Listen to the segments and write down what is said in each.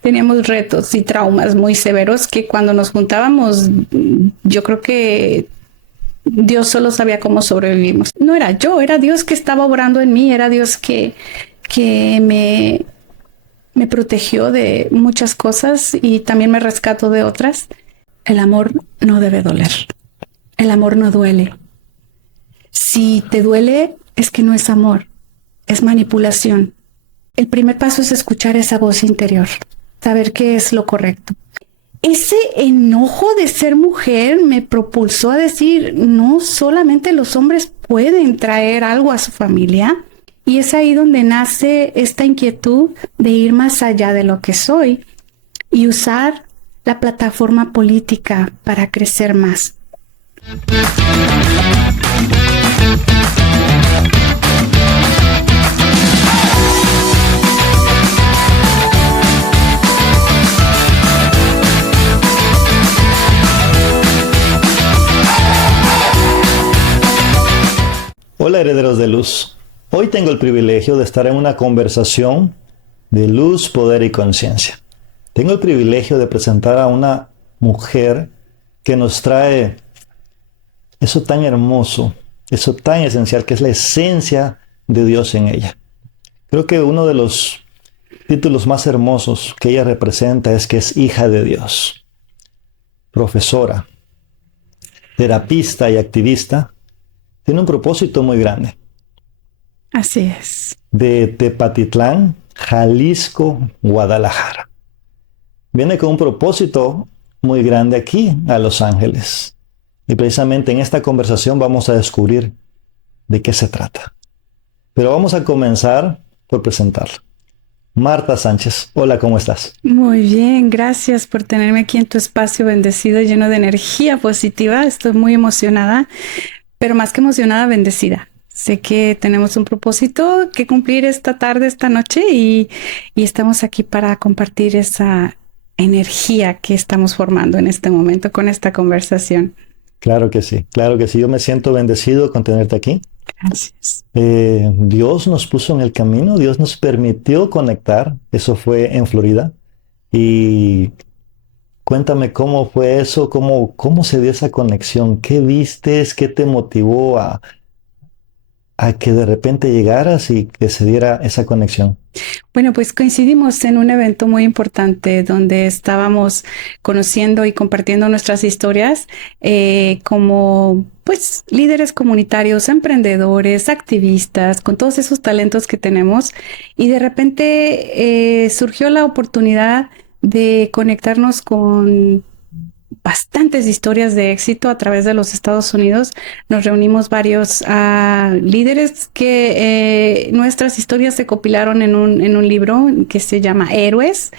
Teníamos retos y traumas muy severos que cuando nos juntábamos, yo creo que Dios solo sabía cómo sobrevivimos. No era yo, era Dios que estaba obrando en mí, era Dios que me protegió de muchas cosas y también me rescató de otras. El amor no debe doler. El amor no duele. Si te duele, es que no es amor, es manipulación. El primer paso es escuchar esa voz interior, saber qué es lo correcto. Ese enojo de ser mujer me propulsó a decir, no solamente los hombres pueden traer algo a su familia, y es ahí donde nace esta inquietud de ir más allá de lo que soy y usar la plataforma política para crecer más. Hola herederos de luz. Hoy tengo el privilegio de estar en una conversación de luz, poder y conciencia. Tengo el privilegio de presentar a una mujer que nos trae eso tan hermoso, eso tan esencial que es la esencia de Dios en ella. Creo que uno de los títulos más hermosos que ella representa es que es hija de Dios, profesora, terapista y activista. Tiene un propósito muy grande. Así es. De Tepatitlán, Jalisco, Guadalajara. Viene con un propósito muy grande aquí a Los Ángeles. Y precisamente en esta conversación vamos a descubrir de qué se trata. Pero vamos a comenzar por presentarla. Marta Sánchez, hola, ¿cómo estás? Muy bien, gracias por tenerme aquí en tu espacio bendecido, lleno de energía positiva. Estoy muy emocionada, pero más que emocionada, bendecida. Sé que tenemos un propósito que cumplir esta tarde, esta noche, y estamos aquí para compartir esa energía que estamos formando en este momento con esta conversación. Claro que sí, claro que sí. Yo me siento bendecido con tenerte aquí. Gracias. Dios nos puso en el camino, Dios nos permitió conectar. Eso fue en Florida. Y cuéntame cómo fue eso, cómo se dio esa conexión, qué vistes, qué te motivó a que de repente llegaras y que se diera esa conexión. Bueno, pues coincidimos en un evento muy importante donde estábamos conociendo y compartiendo nuestras historias como pues líderes comunitarios, emprendedores, activistas, con todos esos talentos que tenemos. Y de repente surgió la oportunidad de conectarnos con bastantes historias de éxito a través de los Estados Unidos. Nos reunimos varios líderes que nuestras historias se compilaron en un libro que se llama Héroes.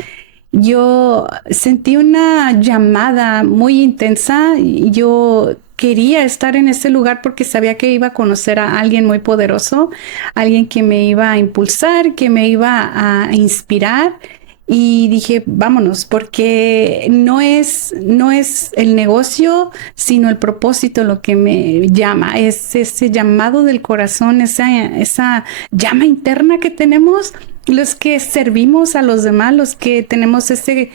Yo sentí una llamada muy intensa y yo quería estar en ese lugar porque sabía que iba a conocer a alguien muy poderoso, alguien que me iba a impulsar, que me iba a inspirar. Y dije, vámonos, porque no es el negocio, sino el propósito lo que me llama. Es ese llamado del corazón, esa llama interna que tenemos, los que servimos a los demás, los que tenemos ese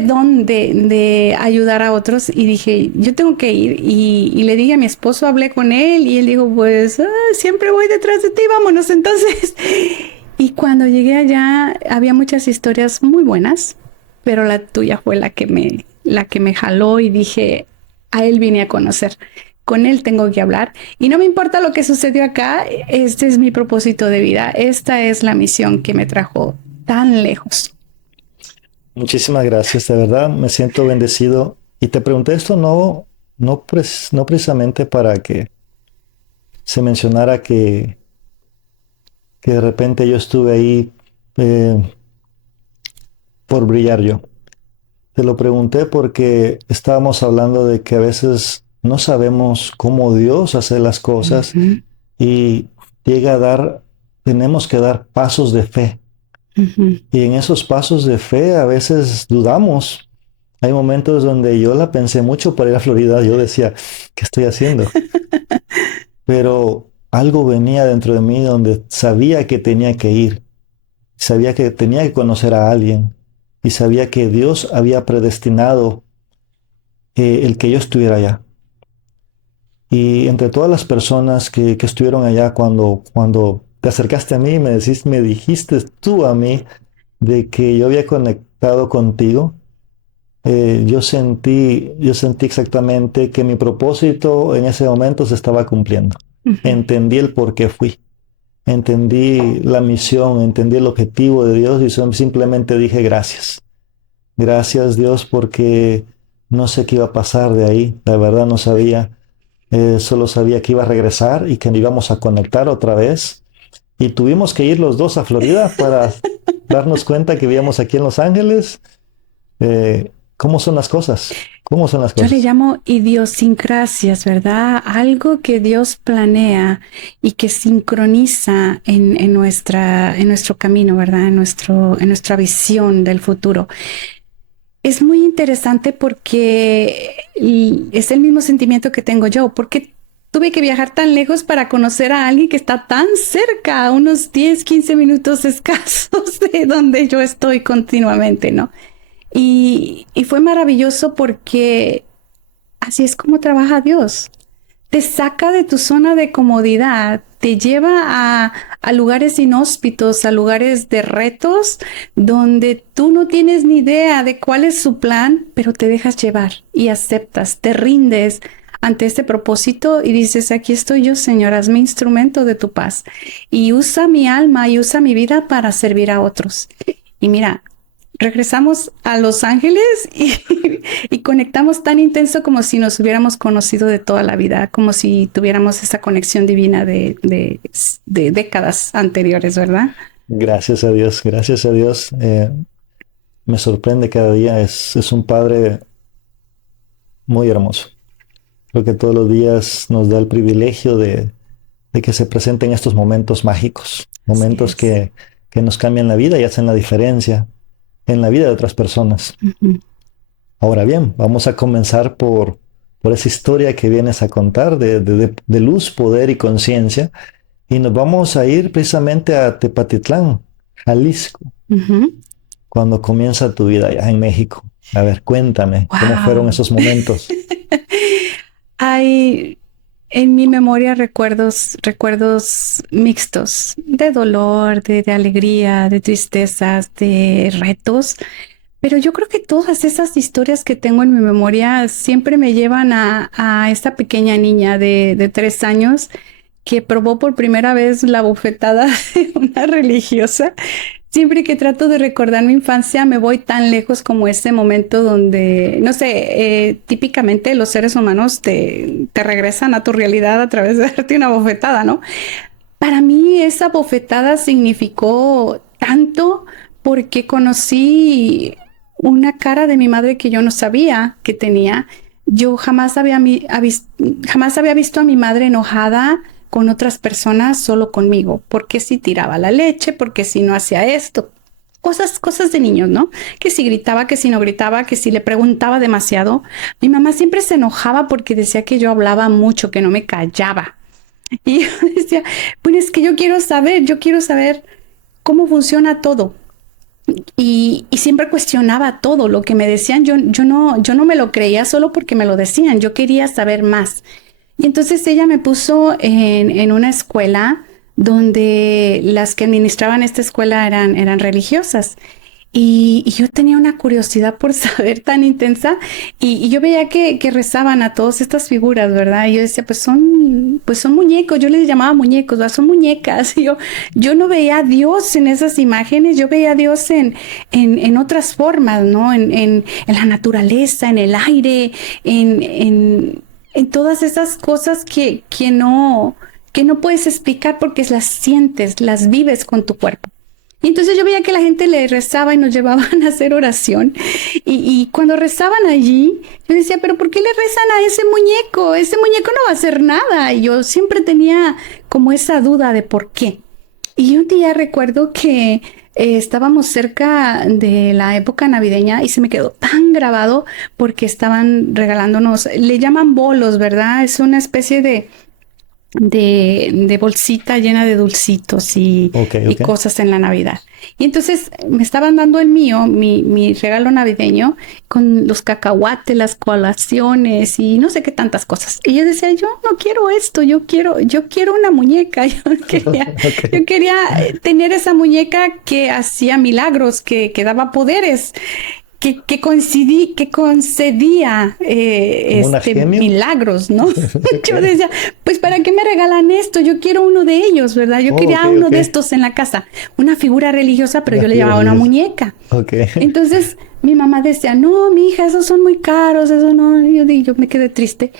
don de ayudar a otros. Y dije, yo tengo que ir. Y le dije a mi esposo, hablé con él y él dijo, pues siempre voy detrás de ti, vámonos entonces. Y cuando llegué allá había muchas historias muy buenas, pero la tuya fue la que me jaló y dije, a él vine a conocer, con él tengo que hablar. Y no me importa lo que sucedió acá, este es mi propósito de vida, esta es la misión que me trajo tan lejos. Muchísimas gracias, de verdad me siento bendecido. Y te pregunté esto no precisamente para que se mencionara que de repente yo estuve ahí por brillar yo. Te lo pregunté porque estábamos hablando de que a veces no sabemos cómo Dios hace las cosas y tenemos que dar pasos de fe. Y en esos pasos de fe a veces dudamos. Hay momentos donde yo la pensé mucho para ir a Florida. Yo decía, ¿qué estoy haciendo? Pero algo venía dentro de mí donde sabía que tenía que ir. Sabía que tenía que conocer a alguien. y sabía que Dios había predestinado el que yo estuviera allá. Y entre todas las personas que estuvieron allá cuando te acercaste a mí y me dijiste tú a mí de que yo había conectado contigo, yo sentí exactamente que mi propósito en ese momento se estaba cumpliendo. Entendí el por qué fui. Entendí la misión, entendí el objetivo de Dios y simplemente dije gracias. Gracias Dios porque no sé qué iba a pasar de ahí. La verdad no sabía. Solo sabía que iba a regresar y que íbamos a conectar otra vez. Y tuvimos que ir los dos a Florida para darnos cuenta que vivíamos aquí en Los Ángeles. ¿Cómo son las cosas? ¿Cómo son las cosas? Yo le llamo idiosincrasias, ¿verdad? Algo que Dios planea y que sincroniza en nuestro camino, ¿verdad? En nuestra visión del futuro. Es muy interesante porque es el mismo sentimiento que tengo yo, porque tuve que viajar tan lejos para conocer a alguien que está tan cerca, a unos 10, 15 minutos escasos de donde yo estoy continuamente, ¿no? Y fue maravilloso porque así es como trabaja Dios. Te saca de tu zona de comodidad, te lleva a lugares inhóspitos, a lugares de retos, donde tú no tienes ni idea de cuál es su plan, pero te dejas llevar y aceptas, te rindes ante este propósito y dices, aquí estoy yo, Señor, hazme instrumento de tu paz. Y usa mi alma y usa mi vida para servir a otros. Y mira, regresamos a Los Ángeles y conectamos tan intenso como si nos hubiéramos conocido de toda la vida, como si tuviéramos esa conexión divina de décadas anteriores, ¿verdad? Gracias a Dios, gracias a Dios. Me sorprende cada día, es un Padre muy hermoso. Creo que todos los días nos da el privilegio de que se presenten estos momentos mágicos, momentos que nos cambian la vida y hacen la diferencia en la vida de otras personas. Uh-huh. Ahora bien, vamos a comenzar por esa historia que vienes a contar de luz, poder y conciencia, y nos vamos a ir precisamente a Tepatitlán, Jalisco, uh-huh, cuando comienza tu vida allá en México. A ver, cuéntame, wow, ¿cómo fueron esos momentos? Hay en mi memoria recuerdos mixtos, de dolor, de alegría, de tristezas, de retos. Pero yo creo que todas esas historias que tengo en mi memoria siempre me llevan a esta pequeña niña de 3 años que probó por primera vez la bofetada de una religiosa. Siempre que trato de recordar mi infancia me voy tan lejos como ese momento donde, no sé, típicamente los seres humanos te regresan a tu realidad a través de darte una bofetada, ¿no? Para mí esa bofetada significó tanto porque conocí una cara de mi madre que yo no sabía que tenía. Yo jamás había visto a mi madre enojada con otras personas, solo conmigo, porque si tiraba la leche, porque si no hacía esto, cosas de niños, ¿no? Que si gritaba, que si no gritaba, que si le preguntaba demasiado. Mi mamá siempre se enojaba porque decía que yo hablaba mucho, que no me callaba. Y yo decía, pues es que yo quiero saber cómo funciona todo. Y siempre cuestionaba todo lo que me decían. Yo no me lo creía solo porque me lo decían. Yo quería saber más. Y entonces ella me puso en una escuela donde las que administraban esta escuela eran religiosas. Y yo tenía una curiosidad por saber tan intensa y yo veía que rezaban a todas estas figuras, ¿verdad? Y yo decía, pues son muñecos, yo les llamaba muñecos, ¿verdad? Son muñecas. Y yo no veía a Dios en esas imágenes, yo veía a Dios en otras formas, ¿no? En la naturaleza, en el aire, en todas esas cosas que no puedes explicar porque las sientes, las vives con tu cuerpo. Y entonces yo veía que la gente le rezaba y nos llevaban a hacer oración. Y cuando rezaban allí, yo decía, ¿pero por qué le rezan a ese muñeco? Ese muñeco no va a hacer nada. Y yo siempre tenía como esa duda de por qué. Y un día recuerdo que estábamos cerca de la época navideña y se me quedó tan grabado porque estaban regalándonos, le llaman bolos, ¿verdad? Es una especie de bolsita llena de dulcitos y cosas en la Navidad. Y entonces me estaban dando el mío, mi regalo navideño, con los cacahuates, las colaciones y no sé qué tantas cosas. Y yo decía, yo no quiero esto, yo quiero una muñeca. Yo quería tener esa muñeca que hacía milagros, que daba poderes. Que concedía ¿Como una genio? milagros, ¿no? Yo decía, pues ¿para qué me regalan esto? Yo quiero uno de ellos, ¿verdad? Yo quería Ok, uno ok. de estos en la casa, una figura religiosa, pero Una yo le figura llamaba una religiosa. muñeca. Ok. Entonces mi mamá decía, no, mi hija, esos son muy caros, eso no. Yo me quedé triste.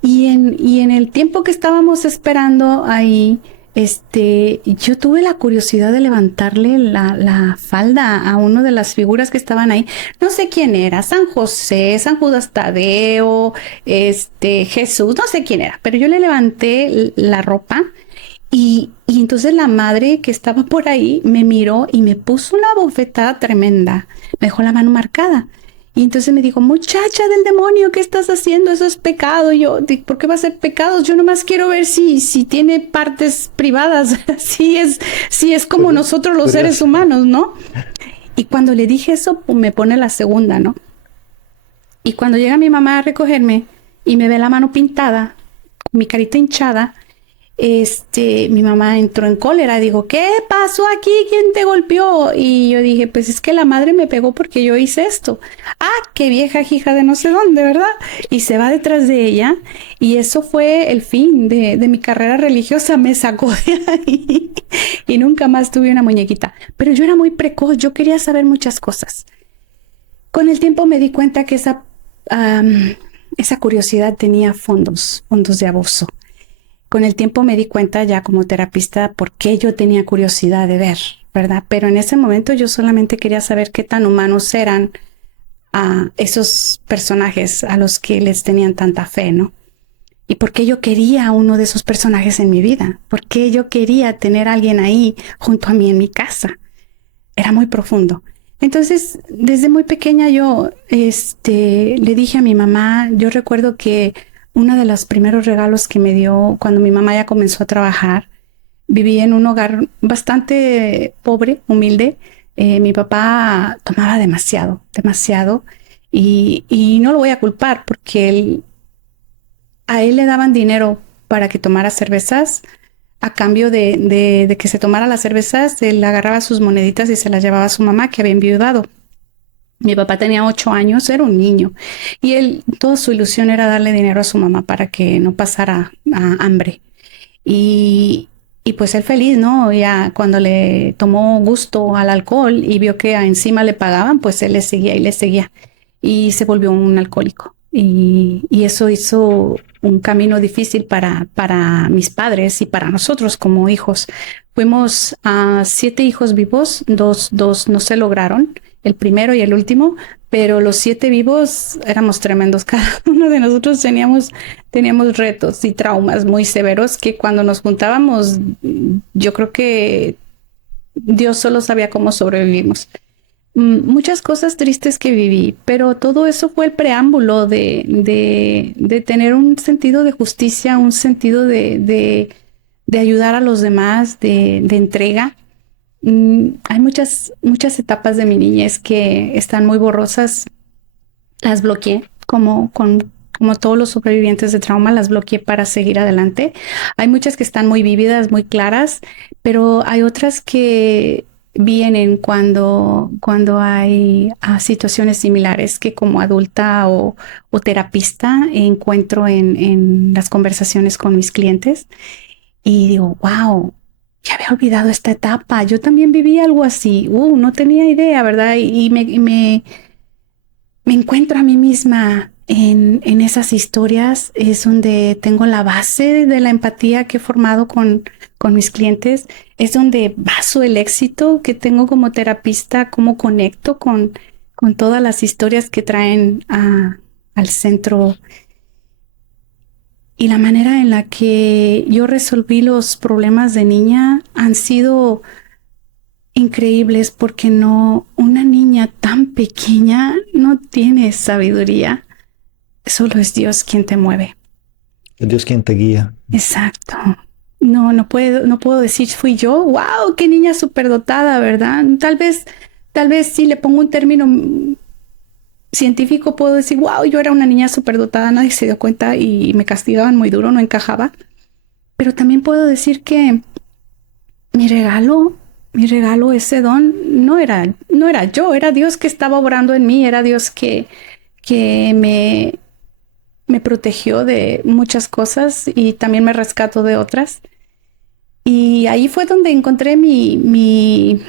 Y en el tiempo que estábamos esperando ahí, yo tuve la curiosidad de levantarle la falda a una de las figuras que estaban ahí. No sé quién era, San José, San Judas Tadeo, Jesús, no sé quién era, pero yo le levanté la ropa y entonces la madre que estaba por ahí me miró y me puso una bofetada tremenda, me dejó la mano marcada. Y entonces me dijo, muchacha del demonio, ¿qué estás haciendo? Eso es pecado. Y yo, ¿por qué va a ser pecado? Yo nomás quiero ver si tiene partes privadas. si es como nosotros los seres Curioso. humanos, ¿no? Y cuando le dije eso, pues, me pone la segunda, ¿no? Y cuando llega mi mamá a recogerme y me ve la mano pintada, mi carita hinchada, mi mamá entró en cólera, dijo, ¿qué pasó aquí? ¿Quién te golpeó? Y yo dije, pues es que la madre me pegó porque yo hice esto. Ah, qué vieja hija de no sé dónde, ¿verdad? Y se va detrás de ella y eso fue el fin de mi carrera religiosa, me sacó de ahí y nunca más tuve una muñequita. Pero yo era muy precoz, yo quería saber muchas cosas. Con el tiempo me di cuenta que esa curiosidad tenía fondos de abuso. Con el tiempo me di cuenta ya como terapista por qué yo tenía curiosidad de ver, ¿verdad? Pero en ese momento yo solamente quería saber qué tan humanos eran esos personajes a los que les tenían tanta fe, ¿no? Y por qué yo quería uno de esos personajes en mi vida, por qué yo quería tener a alguien ahí junto a mí en mi casa. Era muy profundo. Entonces, desde muy pequeña yo, le dije a mi mamá, yo recuerdo que uno de los primeros regalos que me dio cuando mi mamá ya comenzó a trabajar, viví en un hogar bastante pobre, humilde. Mi papá tomaba demasiado, y no lo voy a culpar porque a él le daban dinero para que tomara cervezas. A cambio de que se tomara las cervezas, él agarraba sus moneditas y se las llevaba a su mamá que había enviudado. Mi papá tenía 8 años, era un niño, y él, toda su ilusión era darle dinero a su mamá para que no pasara hambre. Y pues él feliz, ¿no? Ya cuando le tomó gusto al alcohol y vio que encima le pagaban, pues él le seguía y le seguía. Y se volvió un alcohólico. Y eso hizo un camino difícil para mis padres y para nosotros como hijos. Fuimos a 7 hijos vivos, dos no se lograron, el primero y el último, pero los 7 vivos éramos tremendos. Cada uno de nosotros teníamos retos y traumas muy severos que cuando nos juntábamos, yo creo que Dios solo sabía cómo sobrevivimos. Muchas cosas tristes que viví, pero todo eso fue el preámbulo de tener un sentido de justicia, un sentido de ayudar a los demás, de entrega. Hay muchas etapas de mi niñez que están muy borrosas. Las bloqueé, como todos los sobrevivientes de trauma, las bloqueé para seguir adelante. Hay muchas que están muy vívidas, muy claras, pero hay otras que vienen cuando hay situaciones similares que como adulta o terapista encuentro en las conversaciones con mis clientes y digo, wow, ya había olvidado esta etapa. Yo también viví algo así. No tenía idea, ¿verdad? Y me encuentro a mí misma en esas historias. Es donde tengo la base de la empatía que he formado con mis clientes. Es donde baso el éxito que tengo como terapista, cómo conecto con todas las historias que traen al centro. Y la manera en la que yo resolví los problemas de niña han sido increíbles porque una niña tan pequeña no tiene sabiduría. Solo es Dios quien te mueve. Dios quien te guía. Exacto. no puedo decir fui yo. ¡Wow! ¡Qué niña superdotada!, ¿verdad? Tal vez si le pongo un término científico puedo decir, wow, yo era una niña superdotada, nadie se dio cuenta y me castigaban muy duro, no encajaba. Pero también puedo decir que mi regalo, ese don, no era yo, era Dios que estaba obrando en mí, era Dios que me protegió de muchas cosas y también me rescató de otras. Y ahí fue donde encontré mi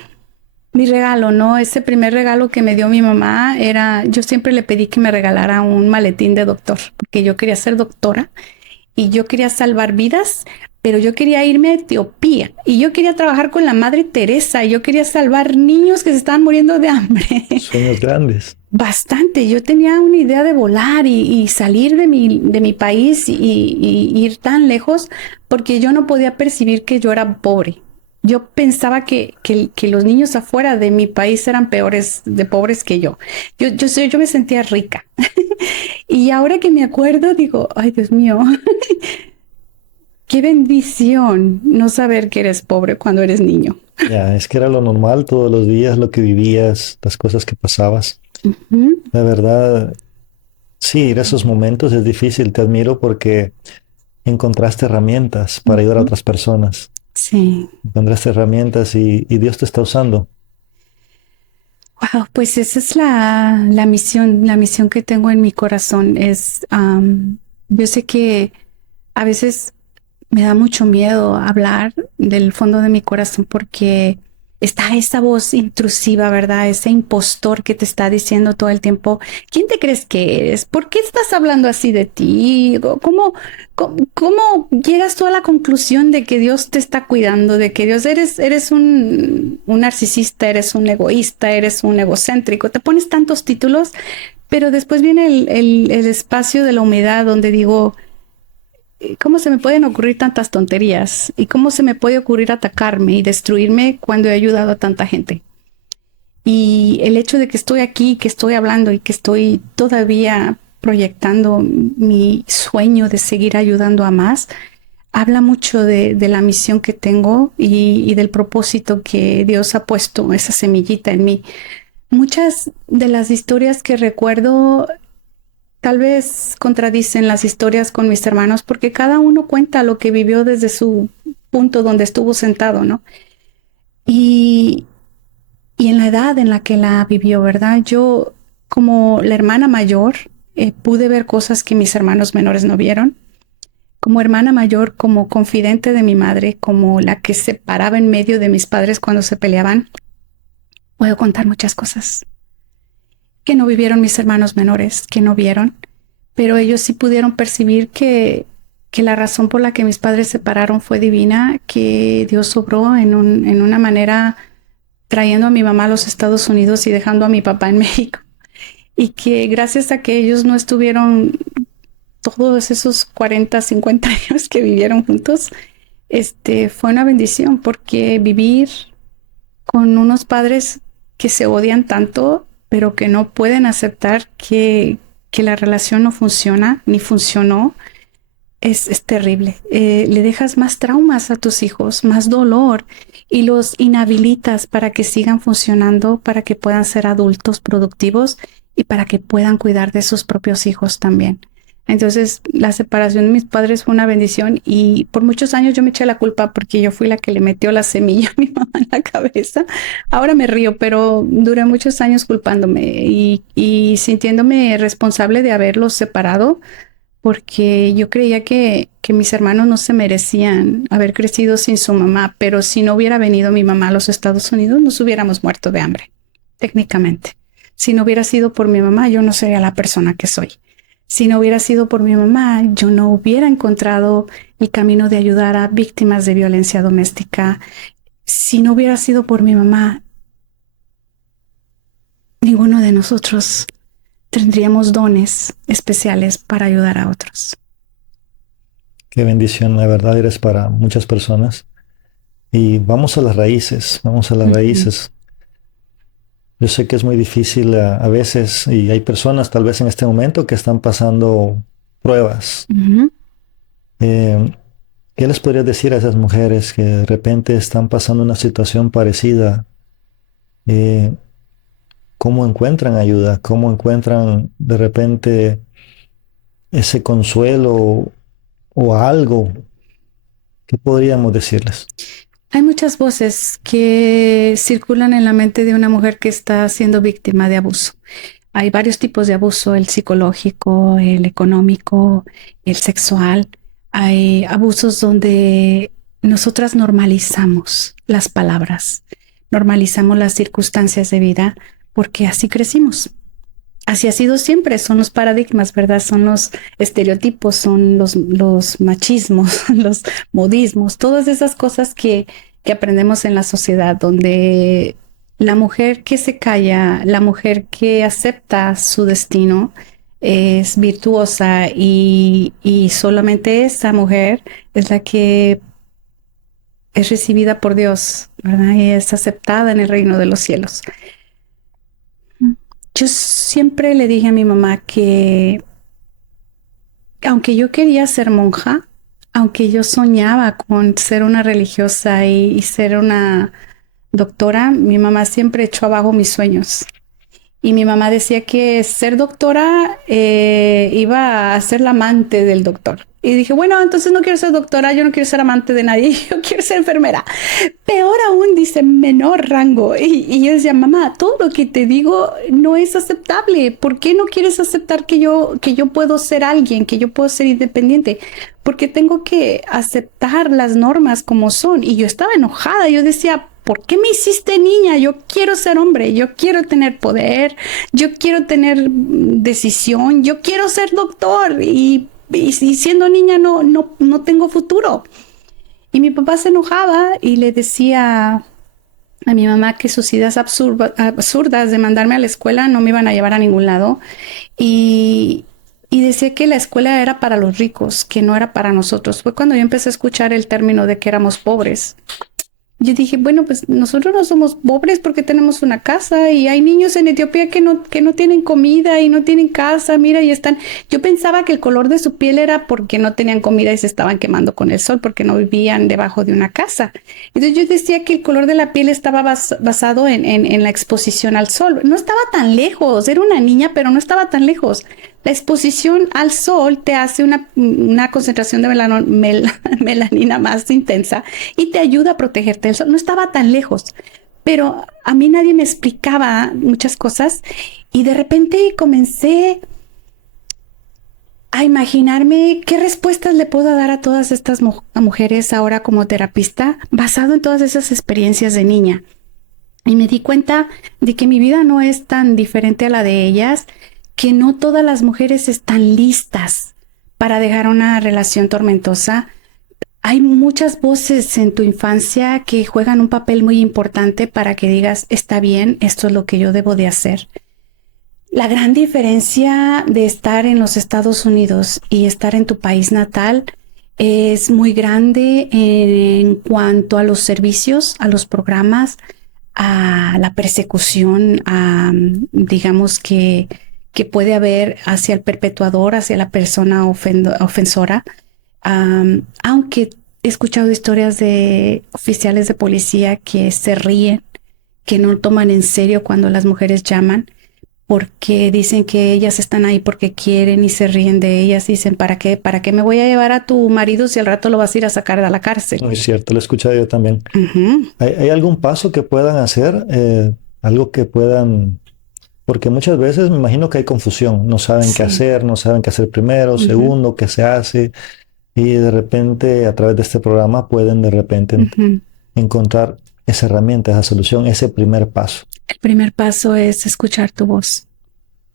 regalo, ¿no? Ese primer regalo que me dio mi mamá yo siempre le pedí que me regalara un maletín de doctor, porque yo quería ser doctora y yo quería salvar vidas, pero yo quería irme a Etiopía y yo quería trabajar con la Madre Teresa y yo quería salvar niños que se estaban muriendo de hambre. Sueños grandes. Bastante. Yo tenía una idea de volar y salir de mi país y ir tan lejos porque yo no podía percibir que yo era pobre. Yo pensaba que los niños afuera de mi país eran de pobres que yo. Yo me sentía rica. Y ahora que me acuerdo, digo, ay, Dios mío, qué bendición no saber que eres pobre cuando eres niño. Ya, es que era lo normal todos los días, lo que vivías, las cosas que pasabas. Ujú. La verdad, sí, ir a esos momentos es difícil. Te admiro porque encontraste herramientas para ayudar a Ujú. otras personas. Sí. Encontraste herramientas y Dios te está usando. Wow, pues esa es la misión que tengo en mi corazón es, yo sé que a veces me da mucho miedo hablar del fondo de mi corazón porque está esa voz intrusiva, ¿verdad? Ese impostor que te está diciendo todo el tiempo, ¿quién te crees que eres? ¿Por qué estás hablando así de ti? ¿Cómo llegas tú a la conclusión de que Dios te está cuidando, de que Dios eres un narcisista, eres un egoísta, eres un egocéntrico? Te pones tantos títulos, pero después viene el espacio de la humildad donde digo, ¿cómo se me pueden ocurrir tantas tonterías? ¿Y cómo se me puede ocurrir atacarme y destruirme cuando he ayudado a tanta gente? Y el hecho de que estoy aquí, que estoy hablando y que estoy todavía proyectando mi sueño de seguir ayudando a más, habla mucho de la misión que tengo y del propósito que Dios ha puesto, esa semillita en mí. Muchas de las historias que recuerdo tal vez contradicen las historias con mis hermanos porque cada uno cuenta lo que vivió desde su punto donde estuvo sentado, ¿no? Y, y en la edad en la que la vivió, ¿verdad? Yo, como la hermana mayor, pude ver cosas que mis hermanos menores no vieron. Como hermana mayor, como confidente de mi madre, como la que se paraba en medio de mis padres cuando se peleaban, puedo contar muchas cosas que no vivieron mis hermanos menores, que no vieron, pero ellos sí pudieron percibir que la razón por la que mis padres se separaron fue divina, que Dios obró en una manera trayendo a mi mamá a los Estados Unidos y dejando a mi papá en México. Y que gracias a que ellos no estuvieron todos esos 40, 50 años que vivieron juntos, fue una bendición porque vivir con unos padres que se odian tanto, pero que no pueden aceptar que la relación no funciona ni funcionó, es terrible. Le dejas más traumas a tus hijos, más dolor y los inhabilitas para que sigan funcionando, para que puedan ser adultos productivos y para que puedan cuidar de sus propios hijos también. Entonces, la separación de mis padres fue una bendición y por muchos años yo me eché la culpa porque yo fui la que le metió la semilla a mi mamá en la cabeza. Ahora me río, pero duré muchos años culpándome y sintiéndome responsable de haberlos separado porque yo creía que mis hermanos no se merecían haber crecido sin su mamá, pero si no hubiera venido mi mamá a los Estados Unidos, nos hubiéramos muerto de hambre, técnicamente. Si no hubiera sido por mi mamá, yo no sería la persona que soy. Si no hubiera sido por mi mamá, yo no hubiera encontrado el camino de ayudar a víctimas de violencia doméstica. Si no hubiera sido por mi mamá, ninguno de nosotros tendríamos dones especiales para ayudar a otros. Qué bendición, la verdad, eres para muchas personas. Y vamos a las raíces, vamos a las raíces. Yo sé que es muy difícil a veces y hay personas tal vez en este momento que están pasando pruebas. Eh, ¿Qué les podrías decir a esas mujeres que de repente están pasando una situación parecida? Eh, ¿Cómo encuentran ayuda? ¿Cómo encuentran de repente ese consuelo o algo? ¿Qué podríamos decirles? Hay muchas voces que circulan en la mente de una mujer que está siendo víctima de abuso. Hay varios tipos de abuso, el psicológico, el económico, el sexual. Hay abusos donde nosotras normalizamos las palabras, normalizamos las circunstancias de vida porque así crecimos. Así ha sido siempre, son los paradigmas, ¿verdad? Son los estereotipos, son los machismos, los modismos, todas esas cosas que aprendemos en la sociedad, donde la mujer que se calla, la mujer que acepta su destino, es virtuosa y solamente esa mujer es la que es recibida por Dios, ¿verdad? Y es aceptada en el reino de los cielos. Yo siempre le dije a mi mamá que aunque yo quería ser monja, aunque yo soñaba con ser una religiosa y ser una doctora, mi mamá siempre echó abajo mis sueños. Y mi mamá decía que ser doctora iba a ser la amante del doctor. Y dije, bueno, entonces no quiero ser doctora, yo no quiero ser amante de nadie, yo quiero ser enfermera. Peor aún, dice, menor rango. Y yo decía, mamá, todo lo que te digo no es aceptable. ¿Por qué no quieres aceptar que yo puedo ser alguien, que yo puedo ser independiente? Porque tengo que aceptar las normas como son. Y yo estaba enojada, yo decía, ¿por qué me hiciste niña? Yo quiero ser hombre, yo quiero tener poder, yo quiero tener decisión, yo quiero ser doctor y siendo niña no tengo futuro. Y mi papá se enojaba y le decía a mi mamá que sus ideas absurdas de mandarme a la escuela no me iban a llevar a ningún lado. Y decía que la escuela era para los ricos, que no era para nosotros. Fue cuando yo empecé a escuchar el término de que éramos pobres. Yo dije, bueno, pues nosotros no somos pobres porque tenemos una casa y hay niños en Etiopía que no tienen comida y no tienen casa, mira, y están... Yo pensaba que el color de su piel era porque no tenían comida y se estaban quemando con el sol porque no vivían debajo de una casa. Entonces yo decía que el color de la piel estaba basado en la exposición al sol. No estaba tan lejos, era una niña, pero no estaba tan lejos. La exposición al sol te hace una concentración de melanina más intensa y te ayuda a protegerte del sol. No estaba tan lejos, pero a mí nadie me explicaba muchas cosas y de repente comencé a imaginarme qué respuestas le puedo dar a todas estas mujeres ahora como terapista basado en todas esas experiencias de niña. Y me di cuenta de que mi vida no es tan diferente a la de ellas, que no todas las mujeres están listas para dejar una relación tormentosa. Hay muchas voces en tu infancia que juegan un papel muy importante para que digas, está bien, esto es lo que yo debo de hacer. La gran diferencia de estar en los Estados Unidos y estar en tu país natal es muy grande en cuanto a los servicios, a los programas, a la persecución, digamos que puede haber hacia el perpetuador, hacia la persona ofensora. Aunque he escuchado historias de oficiales de policía que se ríen, que no toman en serio cuando las mujeres llaman, porque dicen que ellas están ahí porque quieren y se ríen de ellas. Dicen, ¿para qué? ¿Para qué me voy a llevar a tu marido si al rato lo vas a ir a sacar de la cárcel? No es cierto, lo he escuchado yo también. Uh-huh. ¿Hay algún paso que puedan hacer? Algo que puedan... Porque muchas veces me imagino que hay confusión. No saben qué hacer, no saben qué hacer primero, segundo, qué se hace. Y de repente, a través de este programa, pueden de repente encontrar esa herramienta, esa solución, ese primer paso. El primer paso es escuchar tu voz.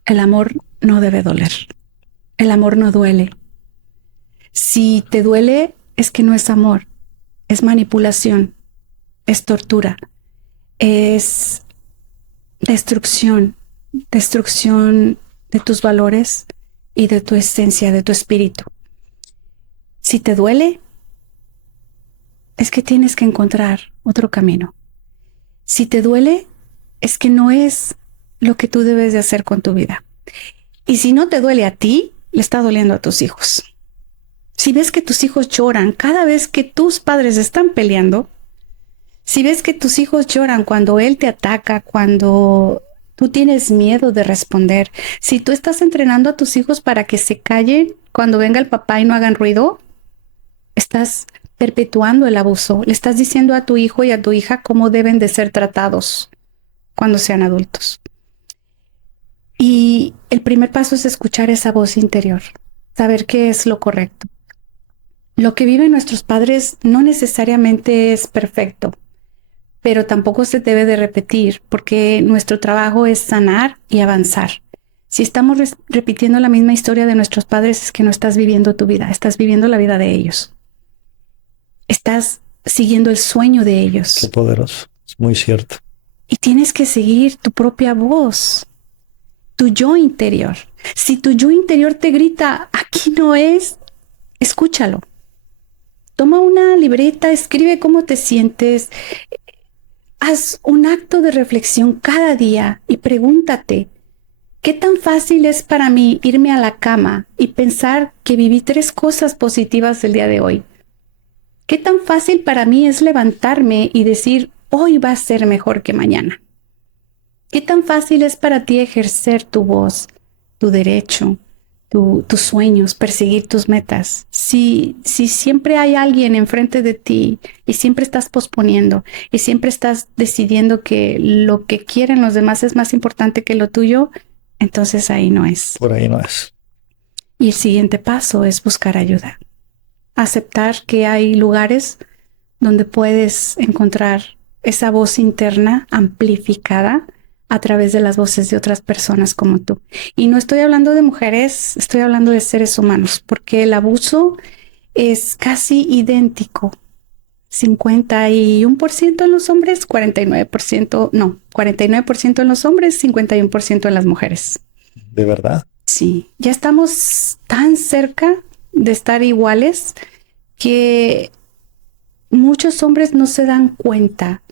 El amor no debe doler. El amor no duele. Si te duele, es que no es amor. Es manipulación. Es tortura. Es destrucción. Destrucción de tus valores y de tu esencia, de tu espíritu. Si te duele, es que tienes que encontrar otro camino. Si te duele, es que no es lo que tú debes de hacer con tu vida. Y si no te duele a ti, le está doliendo a tus hijos. Si ves que tus hijos lloran cada vez que tus padres están peleando, si ves que tus hijos lloran cuando él te ataca, cuando tú tienes miedo de responder, si tú estás entrenando a tus hijos para que se callen cuando venga el papá y no hagan ruido, estás perpetuando el abuso. Le estás diciendo a tu hijo y a tu hija cómo deben de ser tratados cuando sean adultos. Y el primer paso es escuchar esa voz interior, saber qué es lo correcto. Lo que viven nuestros padres no necesariamente es perfecto, pero tampoco se debe de repetir, porque nuestro trabajo es sanar y avanzar. Si estamos repitiendo la misma historia de nuestros padres, es que no estás viviendo tu vida, estás viviendo la vida de ellos. Estás siguiendo el sueño de ellos. Qué poderoso, es muy cierto. Y tienes que seguir tu propia voz, tu yo interior. Si tu yo interior te grita, aquí no es, escúchalo. Toma una libreta, escribe cómo te sientes. Haz un acto de reflexión cada día y pregúntate, ¿qué tan fácil es para mí irme a la cama y pensar que viví 3 cosas positivas el día de hoy? ¿Qué tan fácil para mí es levantarme y decir, hoy va a ser mejor que mañana? ¿Qué tan fácil es para ti ejercer tu voz, tu derecho, tus sueños, perseguir tus metas? Si siempre hay alguien enfrente de ti y siempre estás posponiendo y siempre estás decidiendo que lo que quieren los demás es más importante que lo tuyo, entonces ahí no es. Por ahí no es. Y el siguiente paso es buscar ayuda. Aceptar que hay lugares donde puedes encontrar esa voz interna amplificada a través de las voces de otras personas como tú. Y no estoy hablando de mujeres, estoy hablando de seres humanos, porque el abuso es casi idéntico. 51% en los hombres, 49% en los hombres, 51% en las mujeres. ¿De verdad? Sí, ya estamos tan cerca de estar iguales que muchos hombres no se dan cuenta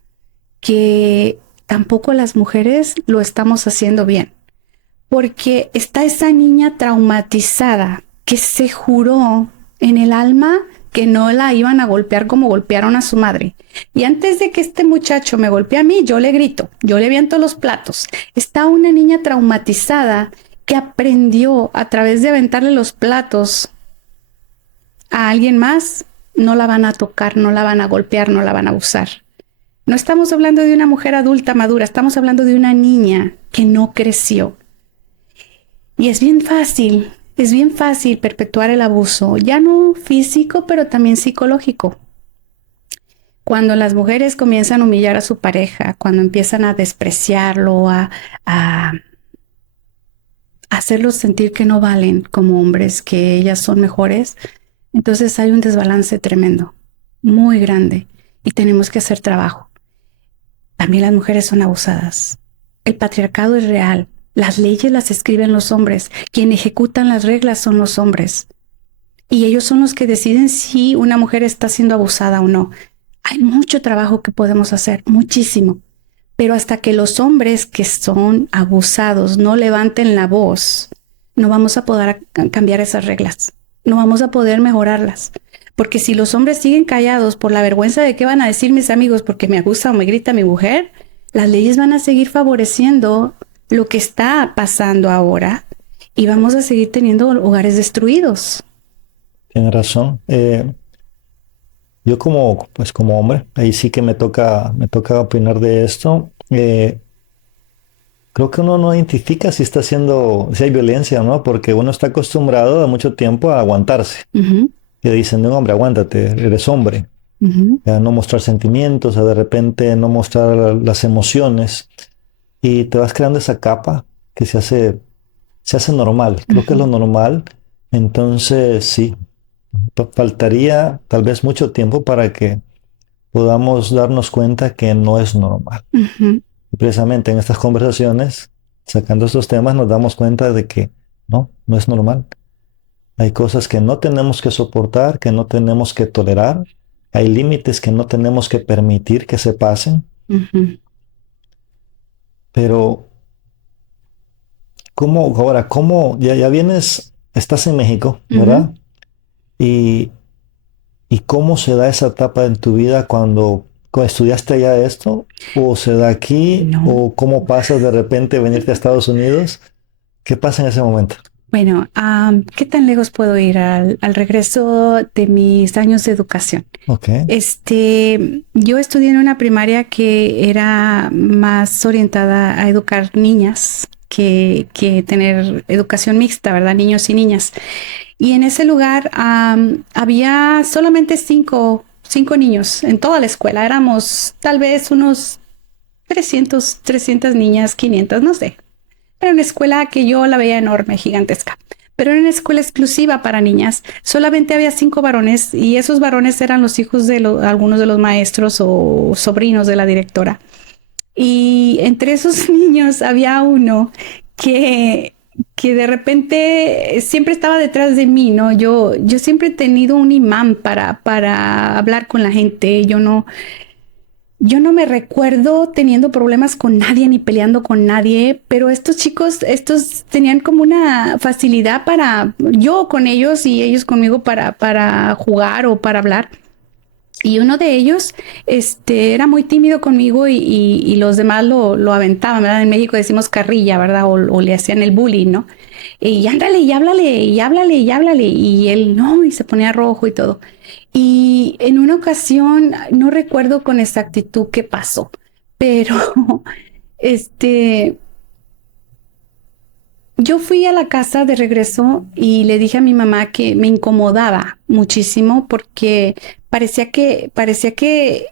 que tampoco las mujeres lo estamos haciendo bien, porque está esa niña traumatizada que se juró en el alma que no la iban a golpear como golpearon a su madre. Y antes de que este muchacho me golpee a mí, yo le grito, yo le aviento los platos. Está una niña traumatizada que aprendió a través de aventarle los platos a alguien más, no la van a tocar, no la van a golpear, no la van a abusar. No estamos hablando de una mujer adulta madura, estamos hablando de una niña que no creció. Y es bien fácil perpetuar el abuso, ya no físico, pero también psicológico. Cuando las mujeres comienzan a humillar a su pareja, cuando empiezan a despreciarlo, a hacerlos sentir que no valen como hombres, que ellas son mejores, entonces hay un desbalance tremendo, muy grande, y tenemos que hacer trabajo. También las mujeres son abusadas. El patriarcado es real. Las leyes las escriben los hombres. Quien ejecutan las reglas son los hombres. Y ellos son los que deciden si una mujer está siendo abusada o no. Hay mucho trabajo que podemos hacer, muchísimo. Pero hasta que los hombres que son abusados no levanten la voz, no vamos a poder cambiar esas reglas. No vamos a poder mejorarlas. Porque si los hombres siguen callados por la vergüenza de qué van a decir mis amigos porque me abusa o me grita mi mujer, las leyes van a seguir favoreciendo lo que está pasando ahora y vamos a seguir teniendo hogares destruidos. Tienes razón. Yo como hombre, ahí sí que me toca opinar de esto. Creo que uno no identifica si hay violencia o no, porque uno está acostumbrado a mucho tiempo a aguantarse. Uh-huh. Que dicen, no, hombre, aguántate, eres hombre. Uh-huh. A no mostrar sentimientos, a de repente no mostrar las emociones. Y te vas creando esa capa que se hace normal. Creo que es lo normal. Entonces, sí, faltaría tal vez mucho tiempo para que podamos darnos cuenta que no es normal. Uh-huh. Y precisamente en estas conversaciones, sacando estos temas, nos damos cuenta de que no es normal. Hay cosas que no tenemos que soportar, que no tenemos que tolerar. Hay límites que no tenemos que permitir que se pasen. Uh-huh. Pero, ¿cómo ya vienes, estás en México, ¿verdad? ¿Y, y cómo se da esa etapa en tu vida cuando estudiaste allá esto? ¿O se da aquí? No. ¿O cómo pasas de repente venirte a Estados Unidos? ¿Qué pasa en ese momento? Bueno, ¿qué tan lejos puedo ir al regreso de mis años de educación? Ok, Yo estudié en una primaria que era más orientada a educar niñas que tener educación mixta, ¿verdad? Niños y niñas. Y en ese lugar había solamente cinco niños en toda la escuela. Éramos tal vez unos 300 niñas, 500, no sé. Era una escuela que yo la veía enorme, gigantesca. Pero era una escuela exclusiva para niñas. Solamente había 5 varones y esos varones eran los hijos de algunos de los maestros o sobrinos de la directora. Y entre esos niños había uno que, que de repente siempre estaba detrás de mí, ¿no? Yo siempre he tenido un imán para hablar con la gente. Yo no me recuerdo teniendo problemas con nadie ni peleando con nadie, pero estos chicos, estos tenían como una facilidad para yo con ellos y ellos conmigo para jugar o para hablar. Y uno de ellos, era muy tímido conmigo y los demás lo aventaban, ¿verdad? En México decimos carrilla, ¿verdad? O le hacían el bullying, ¿no? Y ándale, y háblale, y háblale, y háblale. Y él no, y se ponía rojo y todo. Y en una ocasión, no recuerdo con exactitud qué pasó, pero este, yo fui a la casa de regreso y le dije a mi mamá que me incomodaba muchísimo porque parecía que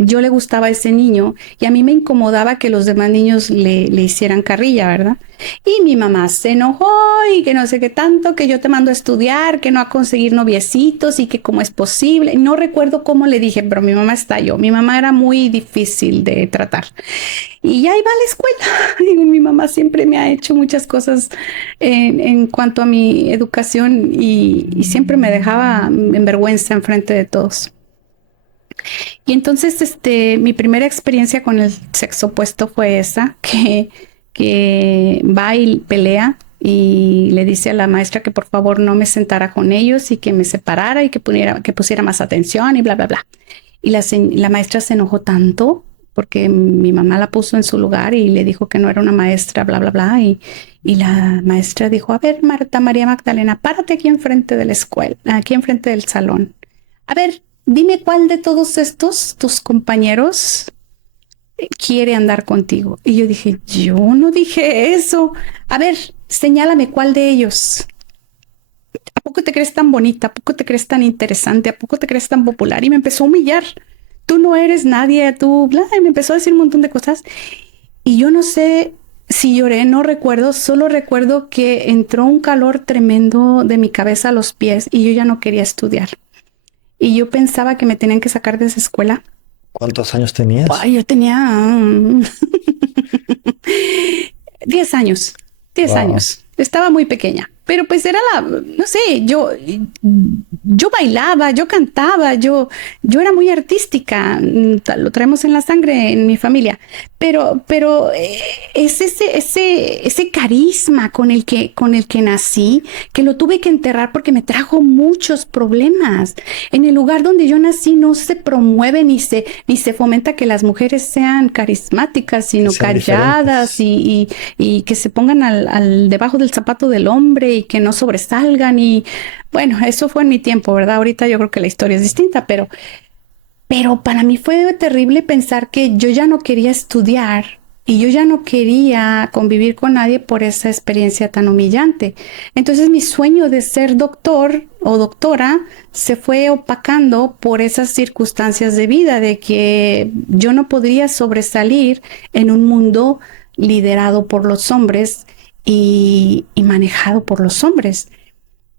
yo le gustaba a ese niño y a mí me incomodaba que los demás niños le hicieran carrilla, ¿verdad? Y mi mamá se enojó y que no sé qué tanto, que yo te mando a estudiar, que no a conseguir noviecitos y que cómo es posible. No recuerdo cómo le dije, pero mi mamá estalló. Mi mamá era muy difícil de tratar. Y ya iba a la escuela. Y mi mamá siempre me ha hecho muchas cosas en cuanto a mi educación y siempre me dejaba en vergüenza en frente de todos. Y entonces, mi primera experiencia con el sexo opuesto fue esa, que va y pelea y le dice a la maestra que por favor no me sentara con ellos y que me separara y que pusiera más atención y bla, bla, bla. Y la maestra se enojó tanto porque mi mamá la puso en su lugar y le dijo que no era una maestra, bla, bla, bla. Y la maestra dijo, a ver, Marta María Magdalena, párate aquí enfrente de la escuela, aquí enfrente del salón. A ver, dime cuál de todos estos, tus compañeros, quiere andar contigo. Y yo dije, yo no dije eso. A ver, señálame cuál de ellos. ¿A poco te crees tan bonita? ¿A poco te crees tan interesante? ¿A poco te crees tan popular? Y me empezó a humillar. Tú no eres nadie, tú, bla, y me empezó a decir un montón de cosas. Y yo no sé si lloré, no recuerdo, solo recuerdo que entró un calor tremendo de mi cabeza a los pies y yo ya no quería estudiar. Y yo pensaba que me tenían que sacar de esa escuela. ¿cuántos años tenías? Ay, yo tenía 10 años, 10 Wow. años. Estaba muy pequeña, pero pues era no sé, yo bailaba, yo cantaba, yo era muy artística, lo traemos en la sangre en mi familia, pero es ese carisma con el que nací, que lo tuve que enterrar porque me trajo muchos problemas. En el lugar donde yo nací no se promueve ni se fomenta que las mujeres sean carismáticas, Que sino sean calladas diferentes. y que se pongan debajo del zapato del hombre y que no sobresalgan. Y bueno, eso fue en mi tiempo, ¿verdad? Ahorita yo creo que la historia es distinta, pero para mí fue terrible pensar que yo ya no quería estudiar y yo ya no quería convivir con nadie por esa experiencia tan humillante. Entonces mi sueño de ser doctor o doctora se fue opacando por esas circunstancias de vida, de que yo no podría sobresalir en un mundo liderado por los hombres y manejado por los hombres.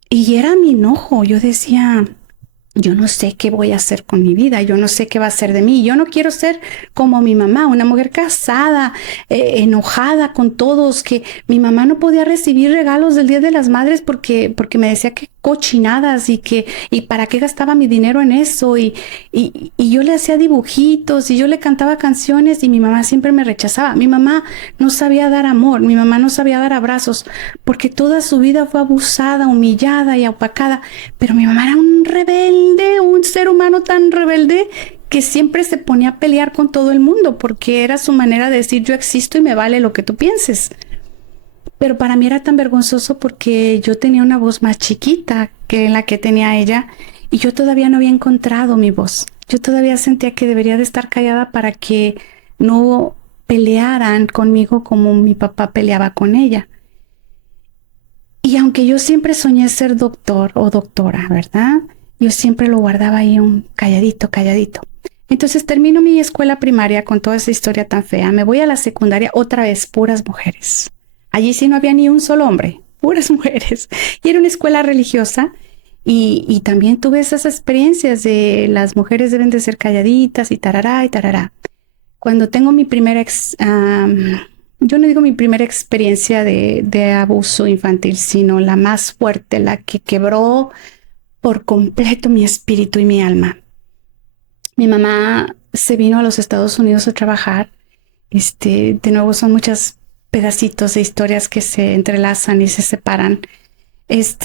Y era mi enojo, yo decía, yo no sé qué voy a hacer con mi vida, yo no sé qué va a ser de mí, yo no quiero ser como mi mamá, una mujer casada, enojada con todos, que mi mamá no podía recibir regalos del Día de las Madres porque me decía que cochinadas y para qué gastaba mi dinero en eso y yo le hacía dibujitos y yo le cantaba canciones y mi mamá siempre me rechazaba. Mi mamá no sabía dar amor, mi mamá no sabía dar abrazos porque toda su vida fue abusada, humillada y opacada, pero mi mamá era un rebelde, un ser humano tan rebelde que siempre se ponía a pelear con todo el mundo porque era su manera de decir yo existo y me vale lo que tú pienses. Pero para mí era tan vergonzoso porque yo tenía una voz más chiquita que la que tenía ella y yo todavía no había encontrado mi voz. Yo todavía sentía que debería de estar callada para que no pelearan conmigo como mi papá peleaba con ella. Y aunque yo siempre soñé ser doctor o doctora, ¿verdad? Yo siempre lo guardaba ahí un calladito, calladito. Entonces termino mi escuela primaria con toda esa historia tan fea. Me voy a la secundaria, otra vez, puras mujeres. Allí sí no había ni un solo hombre, puras mujeres. Y era una escuela religiosa y también tuve esas experiencias de las mujeres deben de ser calladitas y tarará y tarará. Cuando tengo mi primera, yo no digo mi primera experiencia de abuso infantil, sino la más fuerte, la que quebró por completo mi espíritu y mi alma. Mi mamá se vino a los Estados Unidos a trabajar. De nuevo son muchos pedacitos de historias que se entrelazan y se separan.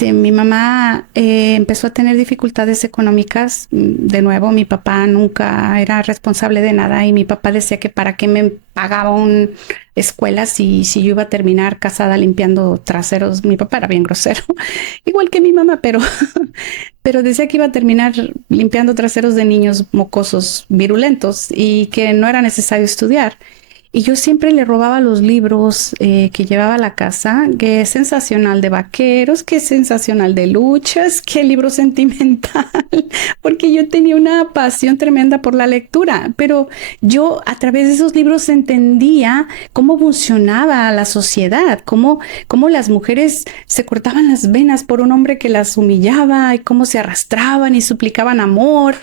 Mi mamá empezó a tener dificultades económicas. De nuevo, mi papá nunca era responsable de nada y mi papá decía que para qué me pagaban escuelas si yo iba a terminar casada limpiando traseros. Mi papá era bien grosero, igual que mi mamá, pero decía que iba a terminar limpiando traseros de niños mocosos virulentos y que no era necesario estudiar. Y yo siempre le robaba los libros que llevaba a la casa, que es sensacional de vaqueros, que es sensacional de luchas, que libro sentimental, porque yo tenía una pasión tremenda por la lectura, pero yo a través de esos libros entendía cómo funcionaba la sociedad, cómo las mujeres se cortaban las venas por un hombre que las humillaba y cómo se arrastraban y suplicaban amor.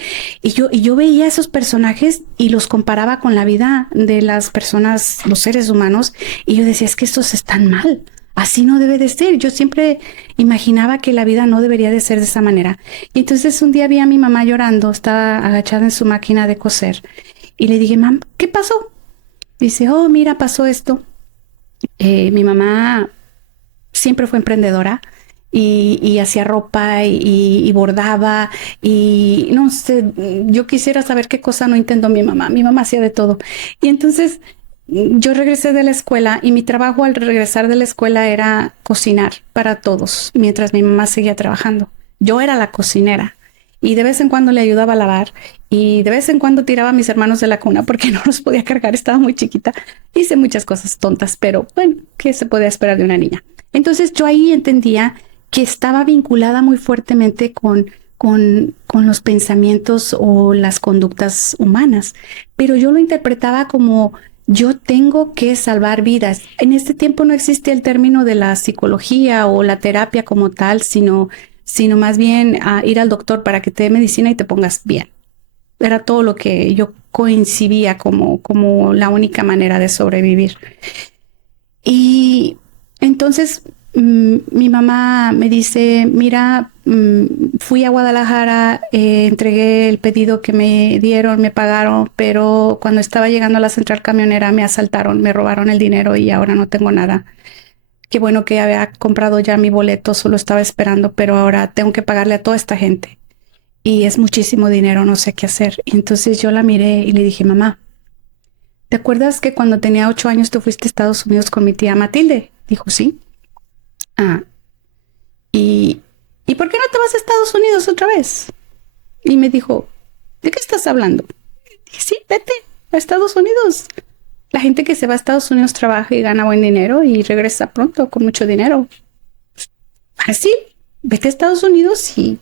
Y yo veía esos personajes y los comparaba con la vida de las personas, los seres humanos, y yo decía, es que estos están mal, así no debe de ser. Yo siempre imaginaba que la vida no debería de ser de esa manera. Y entonces un día vi a mi mamá llorando, estaba agachada en su máquina de coser, y le dije, mam, ¿qué pasó? Dice, oh, mira, pasó esto. Mi mamá siempre fue emprendedora y hacía ropa y bordaba y no sé, yo quisiera saber qué cosa no intentó mi mamá. Mi mamá hacía de todo. Y entonces yo regresé de la escuela y mi trabajo al regresar de la escuela era cocinar para todos mientras mi mamá seguía trabajando. Yo era la cocinera y de vez en cuando le ayudaba a lavar y de vez en cuando tiraba a mis hermanos de la cuna porque no los podía cargar, estaba muy chiquita. Hice muchas cosas tontas, pero bueno, ¿qué se podía esperar de una niña? Entonces yo ahí entendía que estaba vinculada muy fuertemente con los pensamientos o las conductas humanas, pero yo lo interpretaba como yo tengo que salvar vidas. En este tiempo no existe el término de la psicología o la terapia como tal, sino más bien ir al doctor para que te dé medicina y te pongas bien. Era todo lo que yo coincidía como la única manera de sobrevivir. Y entonces mi mamá me dice, mira, fui a Guadalajara, entregué el pedido que me dieron, me pagaron, pero cuando estaba llegando a la central camionera me asaltaron, me robaron el dinero y ahora no tengo nada. Qué bueno que había comprado ya mi boleto, solo estaba esperando, pero ahora tengo que pagarle a toda esta gente. Y es muchísimo dinero, no sé qué hacer. Y entonces yo la miré y le dije, mamá, ¿te acuerdas que cuando tenía 8 años tú fuiste a Estados Unidos con mi tía Matilde? Dijo, sí. ¿Y por qué no te vas a Estados Unidos otra vez? Y me dijo, ¿de qué estás hablando? Dije, sí, vete a Estados Unidos. La gente que se va a Estados Unidos trabaja y gana buen dinero y regresa pronto con mucho dinero. Así, vete a Estados Unidos y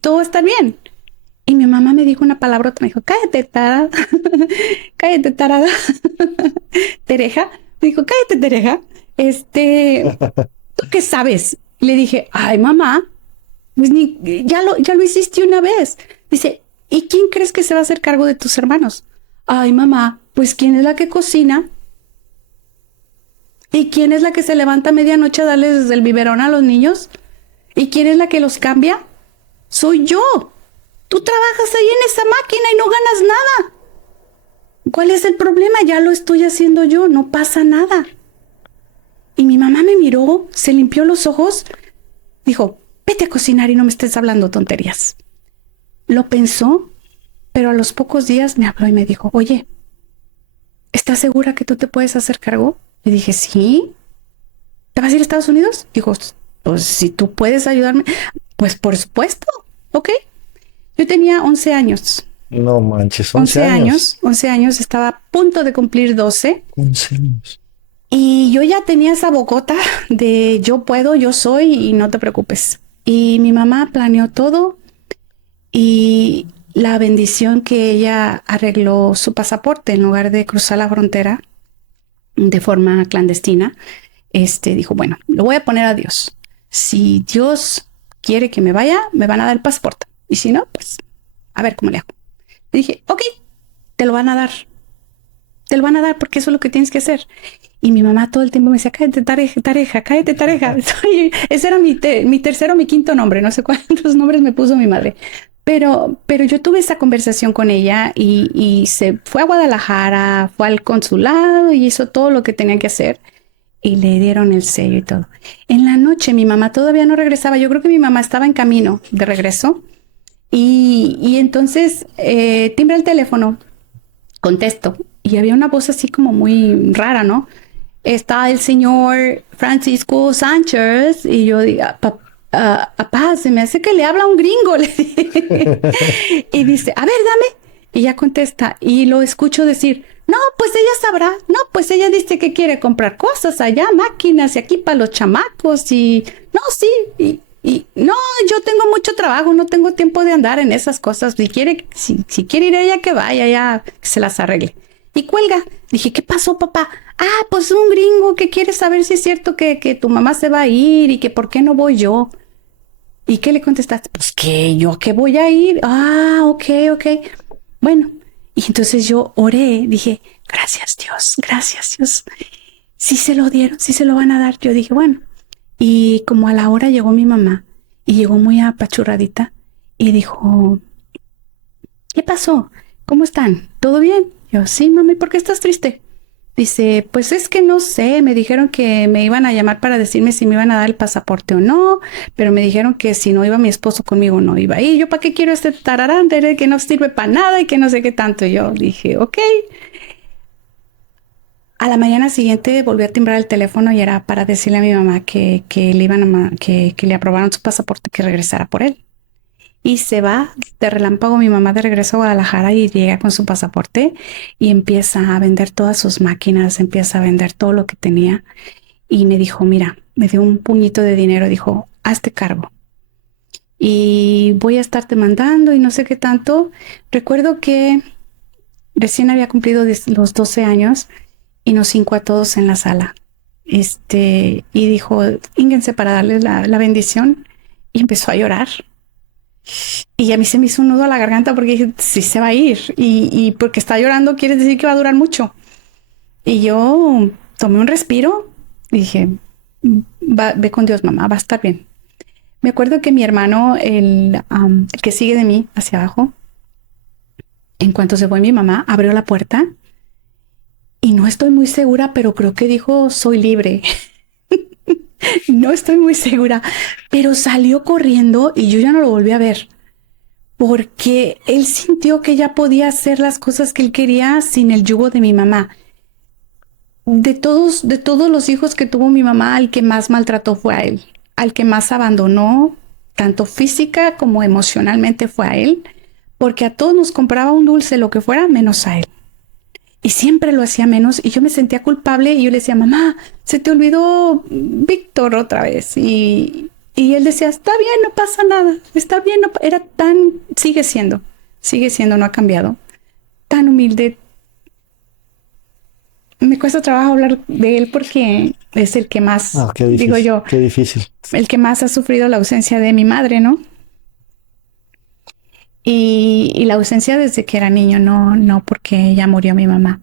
todo va a estar bien. Y mi mamá me dijo una palabrota, me dijo, cállate, tarada. Cállate, tarada. Tereja. Me dijo, cállate, Tereja. ¿Tú qué sabes? Le dije, ay, mamá, Pues ya lo hiciste una vez. Dice, ¿y quién crees que se va a hacer cargo de tus hermanos? Ay, mamá, pues ¿quién es la que cocina? ¿Y quién es la que se levanta a medianoche a darles el biberón a los niños? ¿Y quién es la que los cambia? Soy yo. Tú trabajas ahí en esa máquina y no ganas nada. ¿Cuál es el problema? Ya lo estoy haciendo yo, no pasa nada. Y mi mamá me miró, se limpió los ojos, dijo, vete a cocinar y no me estés hablando tonterías. Lo pensó, pero a los pocos días me habló y me dijo, oye, ¿estás segura que tú te puedes hacer cargo? Le dije, sí. ¿Te vas a ir a Estados Unidos? Dijo, pues si tú puedes ayudarme, pues por supuesto, ¿ok? Yo tenía 11 años. No manches, 11 años. 11 años, estaba a punto de cumplir 12. 11 años. Y yo ya tenía esa bocota de yo puedo, yo soy y no te preocupes. Y mi mamá planeó todo y la bendición que ella arregló su pasaporte en lugar de cruzar la frontera de forma clandestina. Dijo, bueno, lo voy a poner a Dios. Si Dios quiere que me vaya, me van a dar el pasaporte. Y si no, pues a ver cómo le hago. Le dije, ok, te lo van a dar. Te lo van a dar porque eso es lo que tienes que hacer. Y mi mamá todo el tiempo me decía, cállate tareja, cállate tareja. Ese era mi tercero, mi quinto nombre. No sé cuántos nombres me puso mi madre. Pero yo tuve esa conversación con ella y se fue a Guadalajara, fue al consulado y hizo todo lo que tenía que hacer. Y le dieron el sello y todo. En la noche mi mamá todavía no regresaba. Yo creo que mi mamá estaba en camino de regreso. Y entonces timbra el teléfono, contesto. Y había una voz así como muy rara, ¿no? Está el señor Francisco Sánchez. Y yo digo, papá, se me hace que le habla un gringo. Le dije. Y dice, a ver, dame. Y ya contesta. Y lo escucho decir, no, pues ella sabrá. No, pues ella dice que quiere comprar cosas allá, máquinas y aquí para los chamacos. Y no, sí. Y no, yo tengo mucho trabajo, no tengo tiempo de andar en esas cosas. Si quiere ir ella, que vaya, ya que se las arregle. Y cuelga. Dije, ¿qué pasó, papá? Ah, pues un gringo que quiere saber si es cierto que tu mamá se va a ir y que por qué no voy yo. ¿Y qué le contestaste? Pues que yo que voy a ir. Ah, ok. Bueno, y entonces yo oré, dije, gracias Dios. Sí se lo dieron, sí se lo van a dar. Yo dije, bueno. Y como a la hora llegó mi mamá y llegó muy apachurradita y dijo, ¿qué pasó? ¿Cómo están? ¿Todo bien? Yo, sí, mami, ¿por qué estás triste? Dice, pues es que no sé, me dijeron que me iban a llamar para decirme si me iban a dar el pasaporte o no, pero me dijeron que si no iba mi esposo conmigo no iba. Y yo, ¿para qué quiero este tararán que no sirve para nada y que no sé qué tanto? Y yo dije, ok. A la mañana siguiente volví a timbrar el teléfono y era para decirle a mi mamá que le iban que le aprobaron su pasaporte, que regresara por él. Y se va de relámpago mi mamá de regreso a Guadalajara y llega con su pasaporte y empieza a vender todas sus máquinas, empieza a vender todo lo que tenía. Y me dijo, mira, me dio un puñito de dinero, dijo, hazte cargo. Y voy a estarte mandando y no sé qué tanto. Recuerdo que recién había cumplido los 12 años y nos hincó a todos en la sala. Y dijo, ínguense para darle la bendición. Y empezó a llorar. Y a mí se me hizo un nudo a la garganta porque dije, sí se va a ir. Y porque está llorando quiere decir que va a durar mucho. Y yo tomé un respiro y dije, ve con Dios, mamá, va a estar bien. Me acuerdo que mi hermano, el que sigue de mí hacia abajo, en cuanto se fue mi mamá, abrió la puerta y no estoy muy segura, pero creo que dijo, soy libre. No estoy muy segura, pero salió corriendo y yo ya no lo volví a ver porque él sintió que ya podía hacer las cosas que él quería sin el yugo de mi mamá. De todos los hijos que tuvo mi mamá, al que más maltrató fue a él, al que más abandonó, tanto física como emocionalmente fue a él, porque a todos nos compraba un dulce, lo que fuera, menos a él. Y siempre lo hacía menos y yo me sentía culpable y yo le decía, mamá, se te olvidó Víctor otra vez. Y él decía, está bien, no pasa nada, está bien, no, era tan, sigue siendo, no ha cambiado, tan humilde, me cuesta trabajo hablar de él porque es el que más, Qué difícil, digo yo, qué difícil. el que más ha sufrido la ausencia de mi madre, ¿no? Y la ausencia desde que era niño, no porque ya murió mi mamá.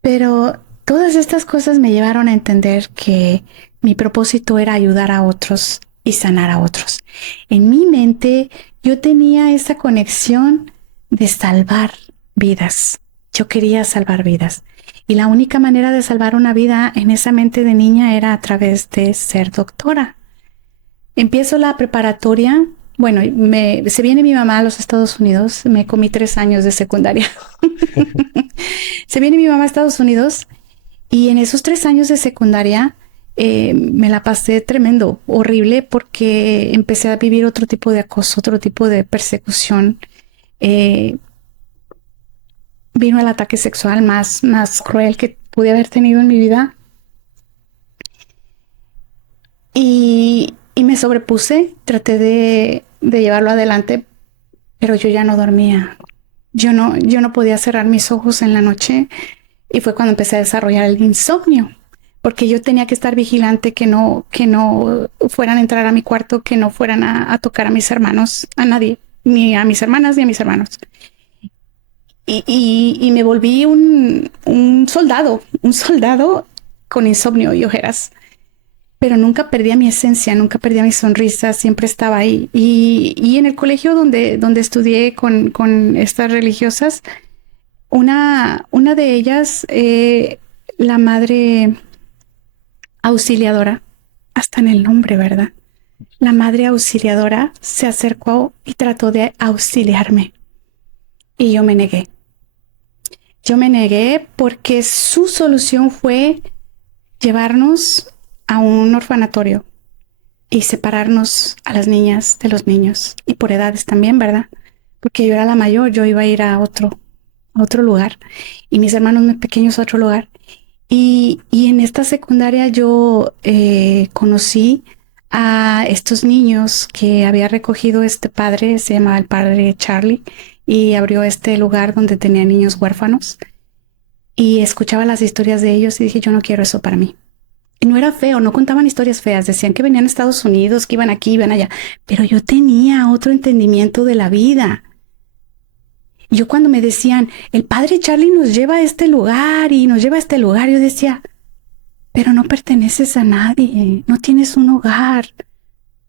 Pero todas estas cosas me llevaron a entender que mi propósito era ayudar a otros y sanar a otros. En mi mente yo tenía esa conexión de salvar vidas. Yo quería salvar vidas. Y la única manera de salvar una vida en esa mente de niña era a través de ser doctora. Empiezo la preparatoria. Bueno, se viene mi mamá a los Estados Unidos. Me comí 3 años de secundaria. Se viene mi mamá a Estados Unidos y en esos 3 años de secundaria me la pasé tremendo, horrible, porque empecé a vivir otro tipo de acoso, otro tipo de persecución. Vino el ataque sexual más cruel que pude haber tenido en mi vida. Y me sobrepuse, traté de llevarlo adelante, pero yo ya no dormía. Yo no podía cerrar mis ojos en la noche y fue cuando empecé a desarrollar el insomnio, porque yo tenía que estar vigilante que no fueran a entrar a mi cuarto, que no fueran a tocar a mis hermanos, a nadie, ni a mis hermanas ni a mis hermanos. Y me volví un soldado con insomnio y ojeras. Pero nunca perdía mi esencia, nunca perdía mi sonrisa, siempre estaba ahí. Y en el colegio donde estudié con estas religiosas, una de ellas, la madre auxiliadora, hasta en el nombre, ¿verdad? La madre auxiliadora se acercó y trató de auxiliarme. Y yo me negué. Yo me negué porque su solución fue llevarnos a un orfanatorio y separarnos a las niñas de los niños, y por edades también, ¿verdad? Porque yo era la mayor, yo iba a ir a otro lugar y mis hermanos más pequeños a otro lugar. Y en esta secundaria yo conocí a estos niños que había recogido este padre, se llamaba el padre Charlie, y abrió este lugar donde tenía niños huérfanos, y escuchaba las historias de ellos y dije, yo no quiero eso para mí. Y no era feo, no contaban historias feas, decían que venían a Estados Unidos, que iban aquí, iban allá, pero yo tenía otro entendimiento de la vida. Yo cuando me decían, el padre Charlie nos lleva a este lugar y nos lleva a este lugar, yo decía, pero no perteneces a nadie, no tienes un hogar,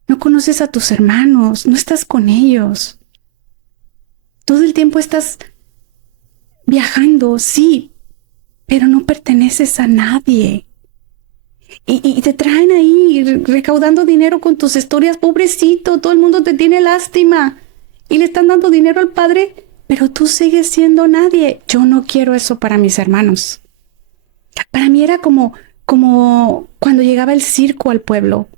no conoces a tus hermanos, no estás con ellos. Todo el tiempo estás viajando, sí, pero no perteneces a nadie. Y te traen ahí recaudando dinero con tus historias, pobrecito, todo el mundo te tiene lástima y le están dando dinero al padre, pero tú sigues siendo nadie. Yo no quiero eso para mis hermanos. Para mí era como cuando llegaba el circo al pueblo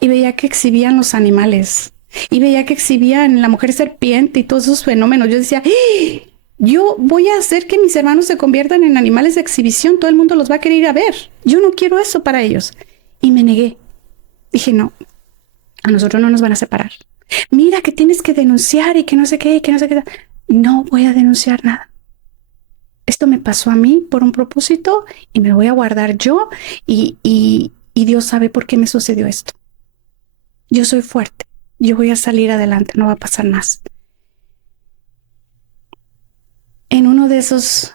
y veía que exhibían los animales y veía que exhibían la mujer serpiente y todos esos fenómenos. Yo decía, ¡ah! Yo voy a hacer que mis hermanos se conviertan en animales de exhibición. Todo el mundo los va a querer ir a ver. Yo no quiero eso para ellos. Y me negué. Dije, no, a nosotros no nos van a separar. Mira que tienes que denunciar y que no sé qué, y que no sé qué. No voy a denunciar nada. Esto me pasó a mí por un propósito y me lo voy a guardar yo. Y Dios sabe por qué me sucedió esto. Yo soy fuerte. Yo voy a salir adelante. No va a pasar más. En uno de esos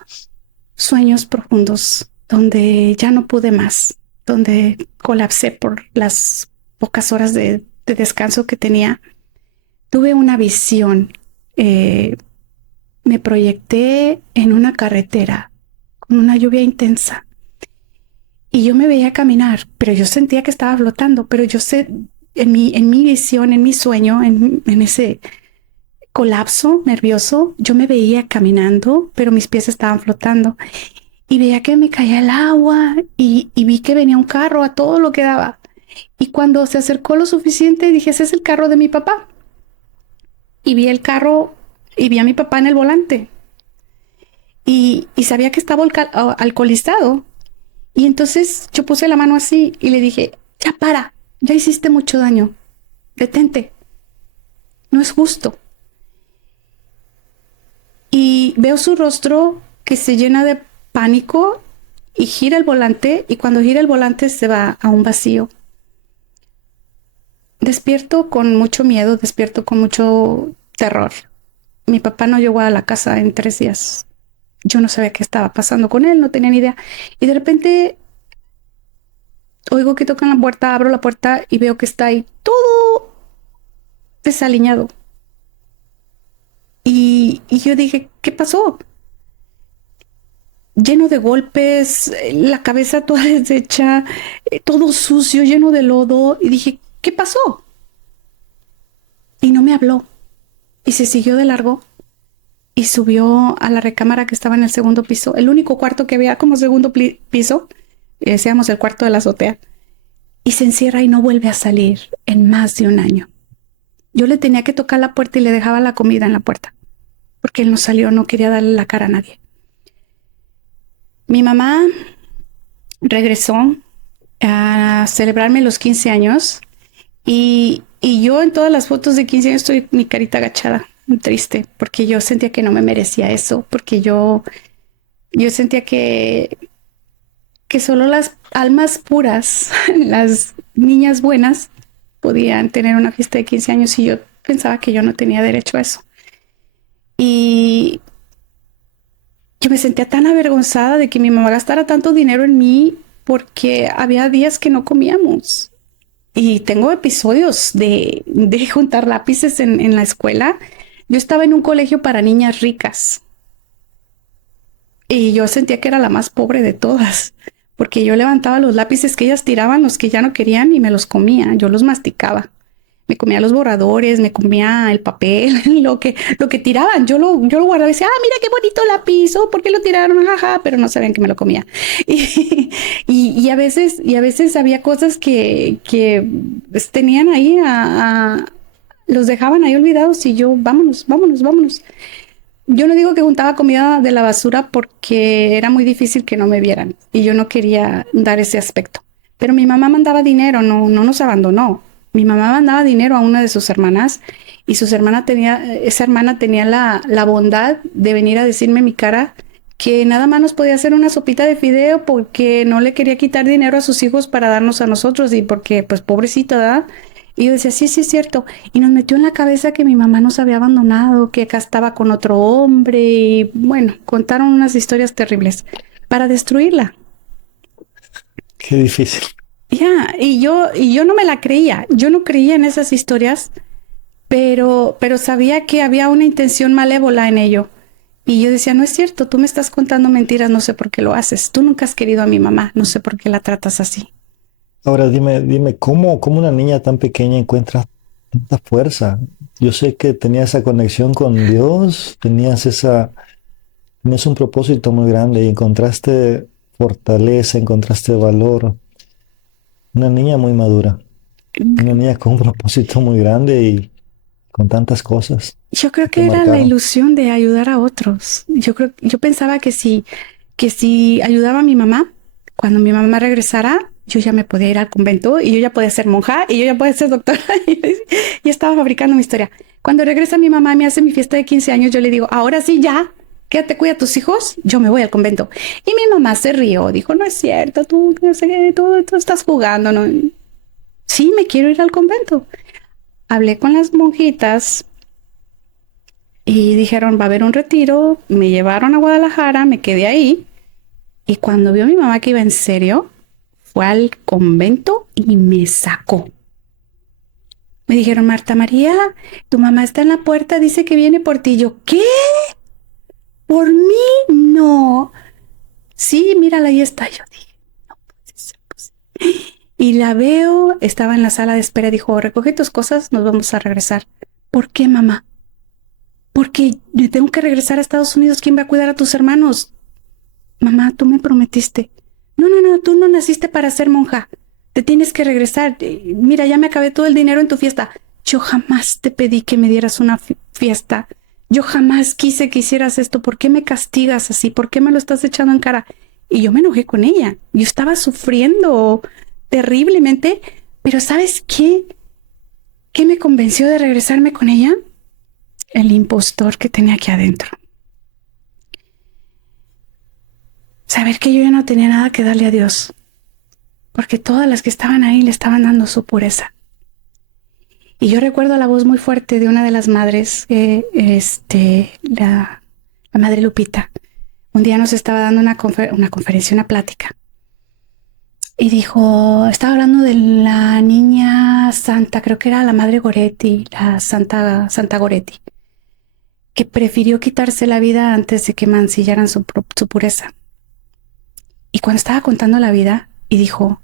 sueños profundos donde ya no pude más, donde colapsé por las pocas horas de descanso que tenía, tuve una visión. Me proyecté en una carretera con una lluvia intensa y yo me veía caminar, pero yo sentía que estaba flotando, pero yo sé, en mi visión, en mi sueño, en ese colapso nervioso, yo me veía caminando, pero mis pies estaban flotando y veía que me caía el agua y vi que venía un carro a todo lo que daba. Y cuando se acercó lo suficiente, dije, ese es el carro de mi papá. Y vi el carro y vi a mi papá en el volante. Y sabía que estaba alcoholizado. Y entonces yo puse la mano así y le dije, ya para, ya hiciste mucho daño. Detente. No es justo. Y veo su rostro que se llena de pánico y gira el volante, y cuando gira el volante se va a un vacío. Despierto con mucho miedo, despierto con mucho terror. Mi papá no llegó a la casa en 3 días. Yo no sabía qué estaba pasando con él, no tenía ni idea. Y de repente oigo que tocan la puerta, abro la puerta y veo que está ahí todo desaliñado. Y yo dije, ¿qué pasó? Lleno de golpes, la cabeza toda deshecha, todo sucio, lleno de lodo. Y dije, ¿qué pasó? Y no me habló. Y se siguió de largo y subió a la recámara que estaba en el segundo piso, el único cuarto que había como segundo piso, decíamos el cuarto de la azotea. Y se encierra y no vuelve a salir en más de un año. Yo le tenía que tocar la puerta y le dejaba la comida en la puerta, porque él no salió, no quería darle la cara a nadie. Mi mamá regresó a celebrarme los 15 años y yo en todas las fotos de 15 años estoy mi carita agachada, muy triste, porque yo sentía que no me merecía eso, porque yo sentía que solo las almas puras, las niñas buenas, podían tener una fiesta de 15 años y yo pensaba que yo no tenía derecho a eso. Y yo me sentía tan avergonzada de que mi mamá gastara tanto dinero en mí porque había días que no comíamos. Y tengo episodios de juntar lápices en la escuela. Yo estaba en un colegio para niñas ricas y yo sentía que era la más pobre de todas, porque yo levantaba los lápices que ellas tiraban, los que ya no querían, y me los comía, yo los masticaba. Me comía los borradores, me comía el papel, lo que tiraban, yo lo guardaba y decía, mira qué bonito lápiz, ¿por qué lo tiraron? Jaja, pero no sabían que me lo comía. Y a veces había cosas que pues, tenían ahí, los dejaban ahí olvidados y yo, vámonos. Yo no digo que juntaba comida de la basura porque era muy difícil que no me vieran y yo no quería dar ese aspecto. Pero mi mamá mandaba dinero, no nos abandonó. Mi mamá mandaba dinero a una de sus hermanas y esa hermana tenía la bondad de venir a decirme en mi cara que nada más nos podía hacer una sopita de fideo porque no le quería quitar dinero a sus hijos para darnos a nosotros y porque, pues, pobrecita, ¿verdad? Y yo decía, sí, es cierto. Y nos metió en la cabeza que mi mamá nos había abandonado, que acá estaba con otro hombre y, bueno, contaron unas historias terribles para destruirla. Qué difícil. Y yo no me la creía, yo no creía en esas historias, pero sabía que había una intención malévola en ello. Y yo decía, no es cierto, tú me estás contando mentiras, no sé por qué lo haces. Tú nunca has querido a mi mamá, no sé por qué la tratas así. Ahora dime, ¿cómo una niña tan pequeña encuentra tanta fuerza? Yo sé que tenías esa conexión con Dios, tenías un propósito muy grande y encontraste fortaleza, encontraste valor. Una niña muy madura, una niña con un propósito muy grande y con tantas cosas Yo creo que te que era la marcaron. ilusión de ayudar a otros. Yo pensaba que si ayudaba a mi mamá, cuando mi mamá regresara, yo ya me podía ir al convento y yo ya podía ser monja y yo ya podía ser doctora y estaba fabricando mi historia. Cuando regresa mi mamá y me hace mi fiesta de 15 años, yo le digo, ahora sí ya, quédate, cuida a tus hijos, yo me voy al convento. Y mi mamá se rió, dijo, no es cierto, tú, no sé qué, tú estás jugando, ¿no? Sí, me quiero ir al convento. Hablé con las monjitas y dijeron, va a haber un retiro, me llevaron a Guadalajara, me quedé ahí y cuando vio a mi mamá que iba en serio, fue al convento y me sacó. Me dijeron, Marta María, tu mamá está en la puerta, dice que viene por ti. Yo, ¿qué? ¿Por mí? No. Sí, mírala, ahí está. Yo dije, no puede ser posible. Y la veo, estaba en la sala de espera, dijo, recoge tus cosas, nos vamos a regresar. ¿Por qué, mamá? Porque yo tengo que regresar a Estados Unidos. ¿Quién va a cuidar a tus hermanos? Mamá, tú me prometiste. No, tú no naciste para ser monja. Te tienes que regresar. Mira, ya me acabé todo el dinero en tu fiesta. Yo jamás te pedí que me dieras una fiesta. Yo jamás quise que hicieras esto. ¿Por qué me castigas así? ¿Por qué me lo estás echando en cara? Y yo me enojé con ella. Yo estaba sufriendo terriblemente. Pero ¿sabes qué? ¿Qué me convenció de regresarme con ella? El impostor que tenía aquí adentro. saber que yo ya no tenía nada que darle a Dios, porque todas las que estaban ahí le estaban dando su pureza. Y yo recuerdo la voz muy fuerte de una de las madres, la madre Lupita. Un día nos estaba dando una conferencia, una plática. Y dijo, estaba hablando de la niña santa, creo que era la madre Goretti, la Santa Goretti, que prefirió quitarse la vida antes de que mancillaran su pureza. Y cuando estaba contando la vida, y dijo,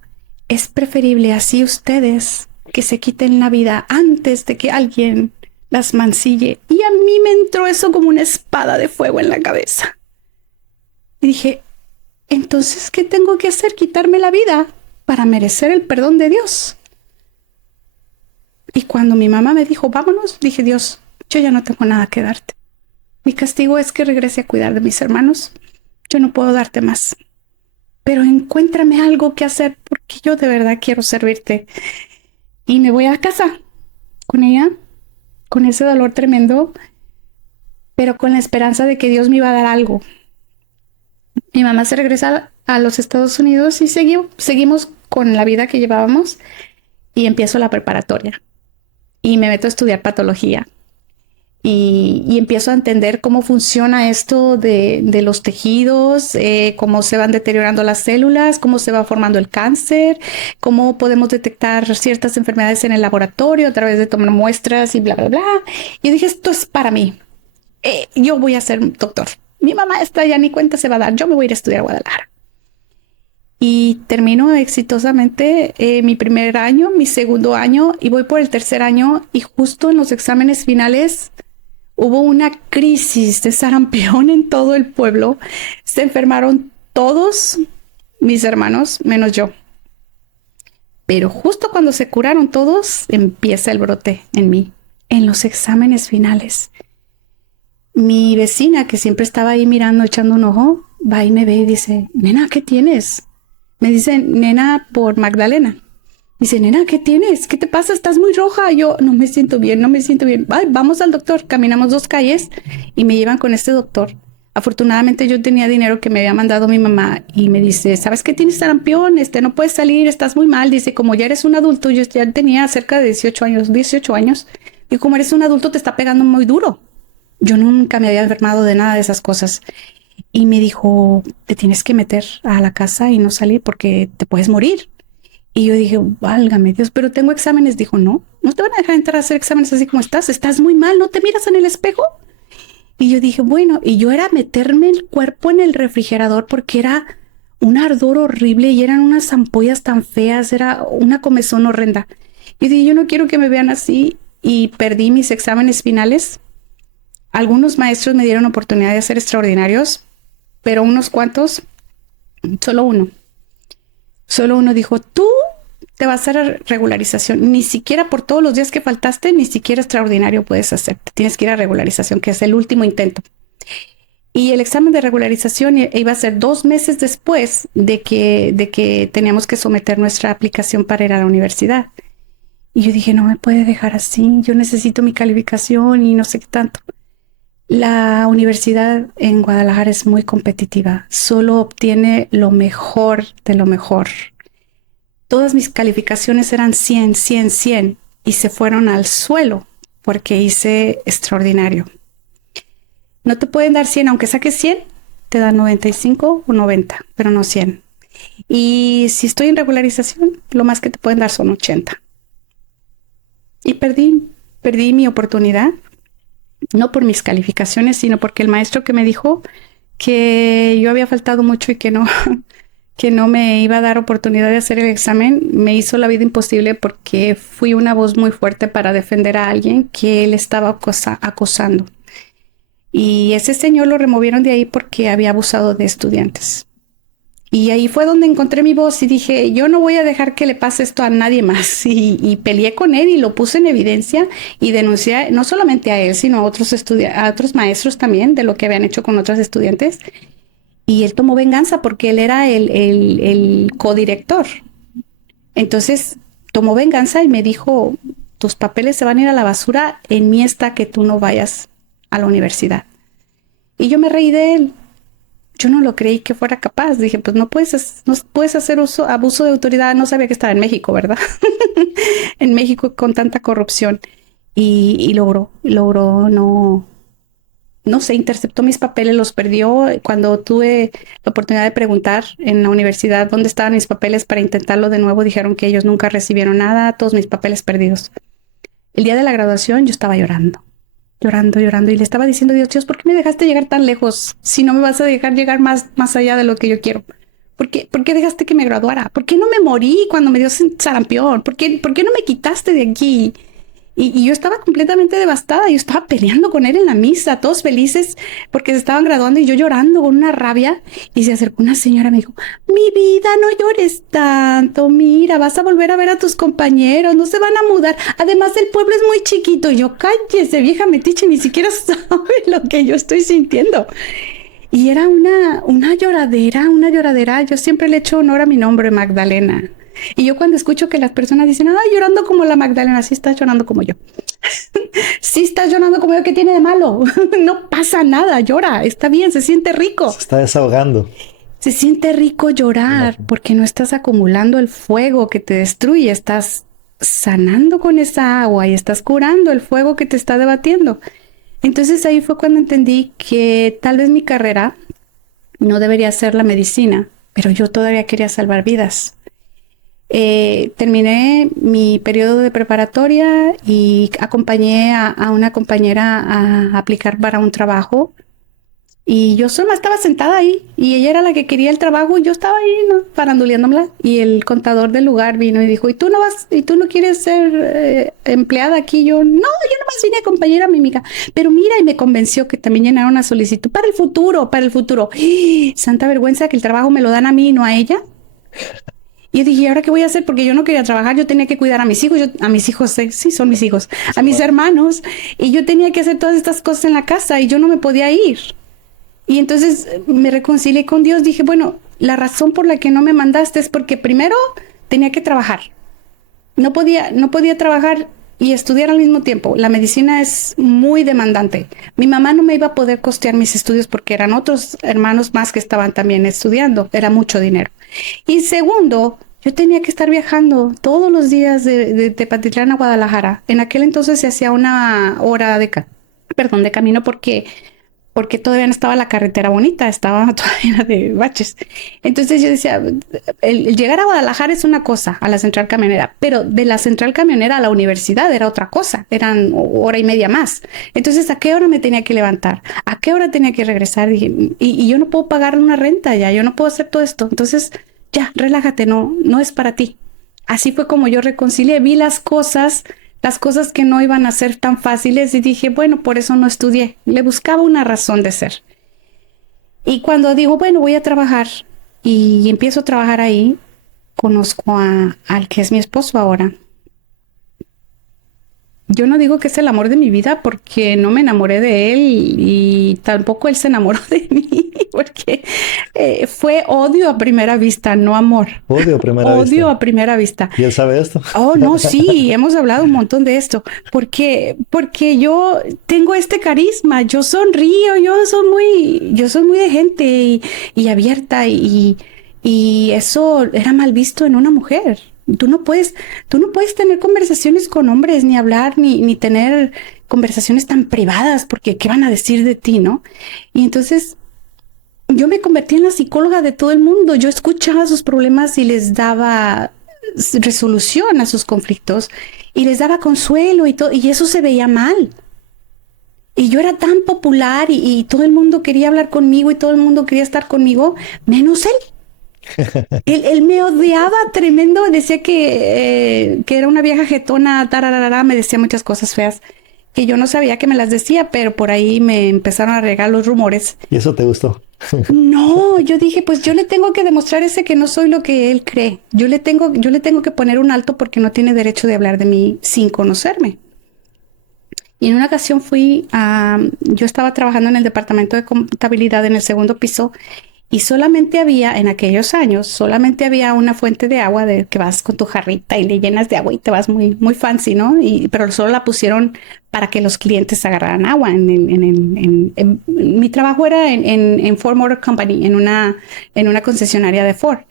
es preferible así ustedes que se quiten la vida antes de que alguien las mancille. Y a mí me entró eso como una espada de fuego en la cabeza. Y dije, entonces, ¿qué tengo que hacer? Quitarme la vida para merecer el perdón de Dios. Y cuando mi mamá me dijo, vámonos, dije, Dios, yo ya no tengo nada que darte. Mi castigo es que regrese a cuidar de mis hermanos. Yo no puedo darte más. Pero encuéntrame algo que hacer porque yo de verdad quiero servirte. Y me voy a casa con ella, con ese dolor tremendo, pero con la esperanza de que Dios me iba a dar algo. Mi mamá se regresa a los Estados Unidos y seguimos con la vida que llevábamos y empiezo la preparatoria y me meto a estudiar patología y empiezo a entender cómo funciona esto de los tejidos, cómo se van deteriorando las células, cómo se va formando el cáncer, cómo podemos detectar ciertas enfermedades en el laboratorio a través de tomar muestras y bla, bla, bla. Y dije, esto es para mí. Yo voy a ser doctor. Mi mamá está ya ni cuenta se va a dar. Yo me voy a ir a estudiar a Guadalajara. Y termino exitosamente mi primer año, mi segundo año y voy por el tercer año y justo en los exámenes finales hubo una crisis de sarampión en todo el pueblo. Se enfermaron todos mis hermanos, menos yo. Pero justo cuando se curaron todos, empieza el brote en mí, en los exámenes finales. Mi vecina, que siempre estaba ahí mirando, echando un ojo, va y me ve y dice, nena, ¿qué tienes? Me dice, nena, por Magdalena. Dice, nena, ¿qué tienes? ¿Qué te pasa? Estás muy roja. Yo no me siento bien, no me siento bien. Ay, vamos al doctor. Caminamos 2 calles y me llevan con este doctor. Afortunadamente yo tenía dinero que me había mandado mi mamá y me dice, ¿sabes qué tienes sarampión? No puedes salir, estás muy mal. Dice, como ya eres un adulto, yo ya tenía cerca de 18 años. Y como eres un adulto te está pegando muy duro. Yo nunca me había enfermado de nada de esas cosas. Y me dijo, te tienes que meter a la casa y no salir porque te puedes morir. Y yo dije, válgame Dios, pero tengo exámenes. Dijo, no te van a dejar entrar a hacer exámenes así como estás muy mal, ¿no te miras en el espejo? Y yo dije, bueno, y yo era meterme el cuerpo en el refrigerador porque era un ardor horrible y eran unas ampollas tan feas, era una comezón horrenda. Y dije, yo no quiero que me vean así y perdí mis exámenes finales. Algunos maestros me dieron oportunidad de ser extraordinarios, pero unos cuantos, solo uno dijo, tú te vas a hacer regularización, ni siquiera por todos los días que faltaste, ni siquiera extraordinario puedes hacer, tienes que ir a regularización, que es el último intento. Y el examen de regularización iba a ser 2 meses después de que teníamos que someter nuestra aplicación para ir a la universidad. Y yo dije, no me puede dejar así, yo necesito mi calificación y no sé qué tanto. La universidad en Guadalajara es muy competitiva, solo obtiene lo mejor de lo mejor. Todas mis calificaciones eran 100, 100, 100 y se fueron al suelo porque hice extraordinario. No te pueden dar 100, aunque saques 100, te dan 95 o 90, pero no 100. Y si estoy en regularización, lo más que te pueden dar son 80. Y perdí mi oportunidad. No por mis calificaciones, sino porque el maestro que me dijo que yo había faltado mucho y que no me iba a dar oportunidad de hacer el examen, me hizo la vida imposible porque fui una voz muy fuerte para defender a alguien que él estaba acosando. Y ese señor lo removieron de ahí porque había abusado de estudiantes. Y ahí fue donde encontré mi voz y dije, yo no voy a dejar que le pase esto a nadie más. Y peleé con él y lo puse en evidencia y denuncié no solamente a él, sino a otros maestros también de lo que habían hecho con otros estudiantes. Y él tomó venganza porque él era el codirector. Entonces tomó venganza y me dijo, tus papeles se van a ir a la basura, en mí está que tú no vayas a la universidad. Y yo me reí de él. yo no lo creí que fuera capaz. Dije, pues no puedes hacer abuso de autoridad. No sabía que estaba en México, ¿verdad? En México con tanta corrupción. Y logró, no sé, interceptó mis papeles, los perdió. Cuando tuve la oportunidad de preguntar en la universidad dónde estaban mis papeles para intentarlo de nuevo, dijeron que ellos nunca recibieron nada, todos mis papeles perdidos. El día de la graduación yo estaba llorando, y le estaba diciendo a Dios, Dios, ¿por qué me dejaste llegar tan lejos si no me vas a dejar llegar más allá de lo que yo quiero? ¿Por qué dejaste que me graduara? ¿Por qué no me morí cuando me dio sarampión? ¿Por qué no me quitaste de aquí? Y yo estaba completamente devastada. Yo estaba peleando con él en la misa, todos felices porque se estaban graduando y yo llorando con una rabia. Y se acercó una señora y me dijo, mi vida, no llores tanto. Mira, vas a volver a ver a tus compañeros, no se van a mudar. Además, el pueblo es muy chiquito. Y yo, cállese, vieja metiche, ni siquiera sabe lo que yo estoy sintiendo. Y era una lloradera. Yo siempre le echo honor a mi nombre, Magdalena. Y yo cuando escucho que las personas dicen, ay, llorando como la Magdalena, sí estás llorando como yo. Sí estás llorando como yo, ¿qué tiene de malo? No pasa nada, llora, está bien, se siente rico. Se está desahogando. Se siente rico llorar porque no estás acumulando el fuego que te destruye, estás sanando con esa agua y estás curando el fuego que te está debatiendo. Entonces ahí fue cuando entendí que tal vez mi carrera no debería ser la medicina, pero yo todavía quería salvar vidas. Terminé mi periodo de preparatoria y acompañé a una compañera a aplicar para un trabajo. Y yo sola estaba sentada ahí y ella era la que quería el trabajo y yo estaba ahí, ¿no?, faranduleándomela. Y el contador del lugar vino y dijo, ¿y tú no quieres ser empleada aquí? Yo, no, yo nomás vine a acompañar a mi amiga. Pero mira, y me convenció que también llenara una solicitud para el futuro. ¡Ah! Santa vergüenza que el trabajo me lo dan a mí y no a ella. Y yo dije, ¿y ahora qué voy a hacer? Porque yo no quería trabajar, yo tenía que cuidar a mis hijos, sí, son mis hijos, a mis hermanos, y yo tenía que hacer todas estas cosas en la casa y yo no me podía ir. Y entonces me reconcilié con Dios, dije, bueno, la razón por la que no me mandaste es porque primero tenía que trabajar. No podía trabajar y estudiar al mismo tiempo. La medicina es muy demandante. Mi mamá no me iba a poder costear mis estudios porque eran otros hermanos más que estaban también estudiando. Era mucho dinero. Y segundo, yo tenía que estar viajando todos los días de Tepatitlán a Guadalajara. En aquel entonces se hacía 1 hora de camino porque todavía no estaba la carretera bonita, estaba todavía de baches. Entonces yo decía, el llegar a Guadalajara es una cosa, a la central camionera, pero de la central camionera a la universidad era otra cosa, eran 1 hora y media más. Entonces, ¿a qué hora me tenía que levantar? ¿A qué hora tenía que regresar? Y yo no puedo pagar una renta ya, yo no puedo hacer todo esto. Entonces, ya, relájate, no es para ti. Así fue como yo reconcilié, vi las cosas que no iban a ser tan fáciles y dije, bueno, por eso no estudié. Le buscaba una razón de ser. Y cuando digo, bueno, voy a trabajar y empiezo a trabajar ahí, conozco al que es mi esposo ahora. Yo no digo que es el amor de mi vida porque no me enamoré de él y tampoco él se enamoró de mí porque fue odio a primera vista, no amor. Odio a primera vista. Odio a primera vista. ¿Y él sabe esto? Oh, no, sí, hemos hablado un montón de esto. Porque yo tengo este carisma, yo sonrío, yo soy muy de gente y abierta y eso era mal visto en una mujer. Tú no puedes tener conversaciones con hombres, ni hablar, ni tener conversaciones tan privadas, porque ¿qué van a decir de ti, no? Y entonces yo me convertí en la psicóloga de todo el mundo. Yo escuchaba sus problemas y les daba resolución a sus conflictos y les daba consuelo y todo, y eso se veía mal. Y yo era tan popular y todo el mundo quería hablar conmigo y todo el mundo quería estar conmigo, menos él. Él me odiaba tremendo, decía que era una vieja jetona, tararara, me decía muchas cosas feas que yo no sabía que me las decía, pero por ahí me empezaron a regar los rumores. ¿Y eso te gustó? No, yo dije, pues yo le tengo que demostrar ese que no soy lo que él cree. Yo le tengo que poner un alto porque no tiene derecho de hablar de mí sin conocerme. Y en una ocasión yo estaba trabajando en el departamento de contabilidad en el segundo piso Y solamente había, en aquellos años, solamente había una fuente de agua de que vas con tu jarrita y le llenas de agua y te vas muy, muy fancy, ¿no? Pero solo la pusieron para que los clientes agarraran agua. Mi trabajo era en Ford Motor Company, en una concesionaria de Ford.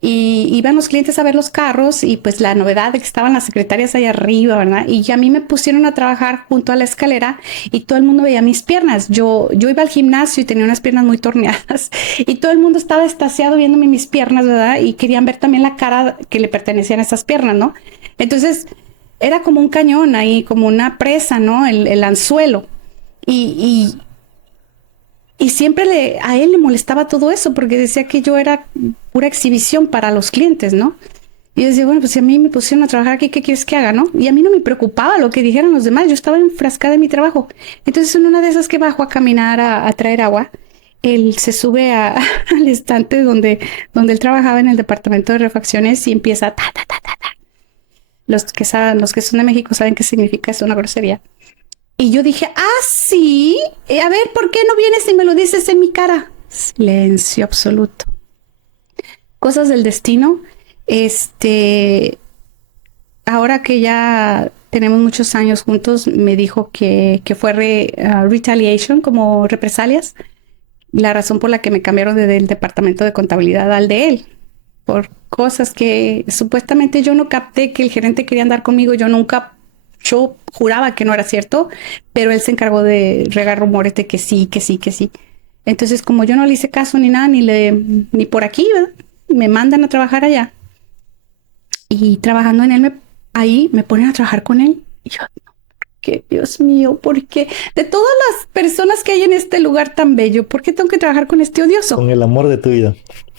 Y iban los clientes a ver los carros y pues la novedad de que estaban las secretarias ahí arriba, ¿verdad? Y a mí me pusieron a trabajar junto a la escalera y todo el mundo veía mis piernas. Yo iba al gimnasio y tenía unas piernas muy torneadas y todo el mundo estaba extasiado viéndome mis piernas, ¿verdad? Y querían ver también la cara que le pertenecían a esas piernas, ¿no? Entonces era como un cañón ahí, como una presa, ¿no? El anzuelo. Y, y siempre a él le molestaba todo eso porque decía que yo era pura exhibición para los clientes, ¿no? Y yo decía, bueno, pues si a mí me pusieron a trabajar aquí, ¿qué quieres que haga, no? Y a mí no me preocupaba lo que dijeran los demás, yo estaba enfrascada en mi trabajo. Entonces, en una de esas que bajo a caminar a traer agua, él se sube al estante donde él trabajaba en el departamento de refacciones y empieza ta, ta, ta, ta, ta. Los que son de México saben qué significa eso, una grosería. Y yo dije, sí, a ver, ¿por qué no vienes y me lo dices en mi cara? Silencio absoluto. Cosas del destino. Ahora que ya tenemos muchos años juntos, me dijo que fue retaliation, como represalias, la razón por la que me cambiaron del departamento de contabilidad al de él, por cosas que supuestamente yo no capté que el gerente quería andar conmigo, yo juraba que no era cierto, pero él se encargó de regar rumores de que sí, que sí, que sí. Entonces, como yo no le hice caso ni nada, ni por aquí, ¿verdad? Me mandan a trabajar allá. Y trabajando en él, ahí me ponen a trabajar con él. Y yo, ¿qué? Dios mío, ¿por qué? De todas las personas que hay en este lugar tan bello, ¿por qué tengo que trabajar con este odioso? Con el amor de tu vida.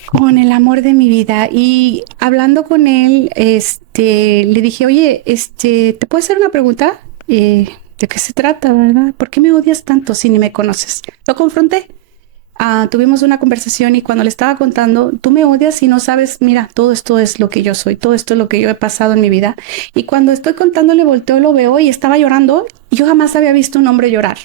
Con el amor de mi vida. Y hablando con él, le dije, oye, ¿te puedo hacer una pregunta? ¿De qué se trata, verdad? ¿Por qué me odias tanto si ni me conoces? Lo confronté. Tuvimos una conversación y cuando le estaba contando, tú me odias y no sabes, mira, todo esto es lo que yo soy, todo esto es lo que yo he pasado en mi vida. Y cuando estoy contándole, volteo, lo veo y estaba llorando. Y yo jamás había visto un hombre llorar.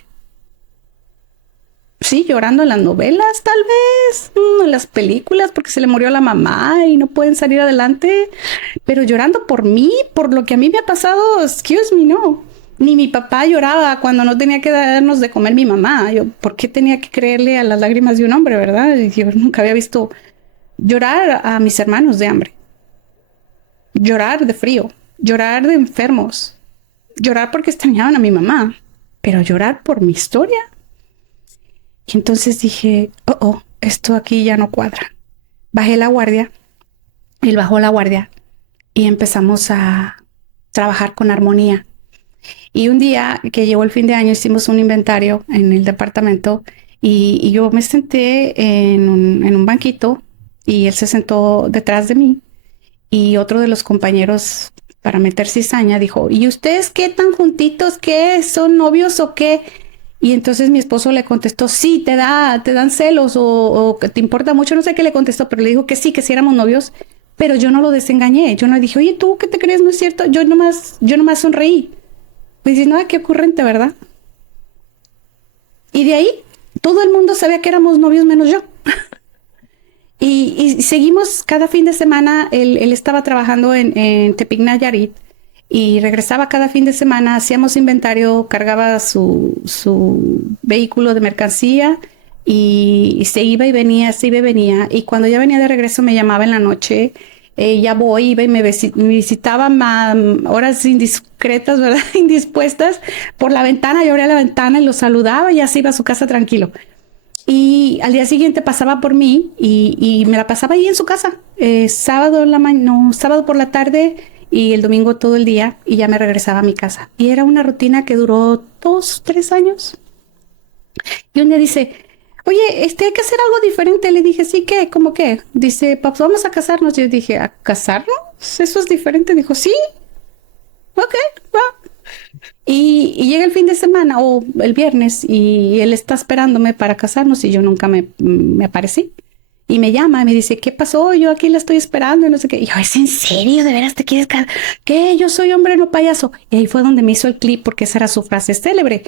Sí, llorando en las novelas, tal vez, en las películas, porque se le murió la mamá y no pueden salir adelante, pero llorando por mí, por lo que a mí me ha pasado, excuse me, no. Ni mi papá lloraba cuando no tenía que darnos de comer mi mamá. ¿Por qué tenía que creerle a las lágrimas de un hombre, verdad? Y yo nunca había visto llorar a mis hermanos de hambre, llorar de frío, llorar de enfermos, llorar porque extrañaban a mi mamá, pero llorar por mi historia. Y entonces dije, esto aquí ya no cuadra. Bajé la guardia, él bajó la guardia y empezamos a trabajar con armonía. Y un día que llegó el fin de año hicimos un inventario en el departamento y yo me senté en un banquito y él se sentó detrás de mí y otro de los compañeros, para meter cizaña, dijo, ¿y ustedes qué tan juntitos? ¿Qué? ¿Son novios o qué? Y entonces mi esposo le contestó, sí, te dan celos o te importa mucho, no sé qué le contestó, pero le dijo que sí éramos novios, pero yo no lo desengañé, yo no le dije, oye, ¿tú qué te crees? No es cierto, yo nomás sonreí. Pues dices, no, qué ocurrente, ¿verdad? Y de ahí todo el mundo sabía que éramos novios menos yo. y seguimos cada fin de semana, él estaba trabajando en Tepic Nayarit, y regresaba cada fin de semana, hacíamos inventario, cargaba su vehículo de mercancía y se iba y venía, se iba y venía. Y cuando ya venía de regreso me llamaba en la noche, ya voy, iba y me visitaba horas indiscretas, ¿verdad? Indispuestas por la ventana, yo abría la ventana y lo saludaba y así iba a su casa tranquilo. Y al día siguiente pasaba por mí y me la pasaba ahí en su casa, sábado por la tarde y el domingo todo el día y ya me regresaba a mi casa. Y era una rutina que duró 2-3 años. Y un día dice, oye, hay que hacer algo diferente. Le dije, sí, ¿qué? ¿Cómo qué? Dice, pues vamos a casarnos. Yo dije, ¿a casarnos? ¿Eso es diferente? Dijo, sí. Ok, va. Y llega el fin de semana o el viernes y él está esperándome para casarnos y yo nunca me aparecí. Y me llama y me dice, ¿qué pasó? Yo aquí la estoy esperando y no sé qué. Y yo, ¿es en serio? ¿De veras te quieres casar? ¿Qué? Yo soy hombre, no payaso. Y ahí fue donde me hizo el clip porque esa era su frase célebre.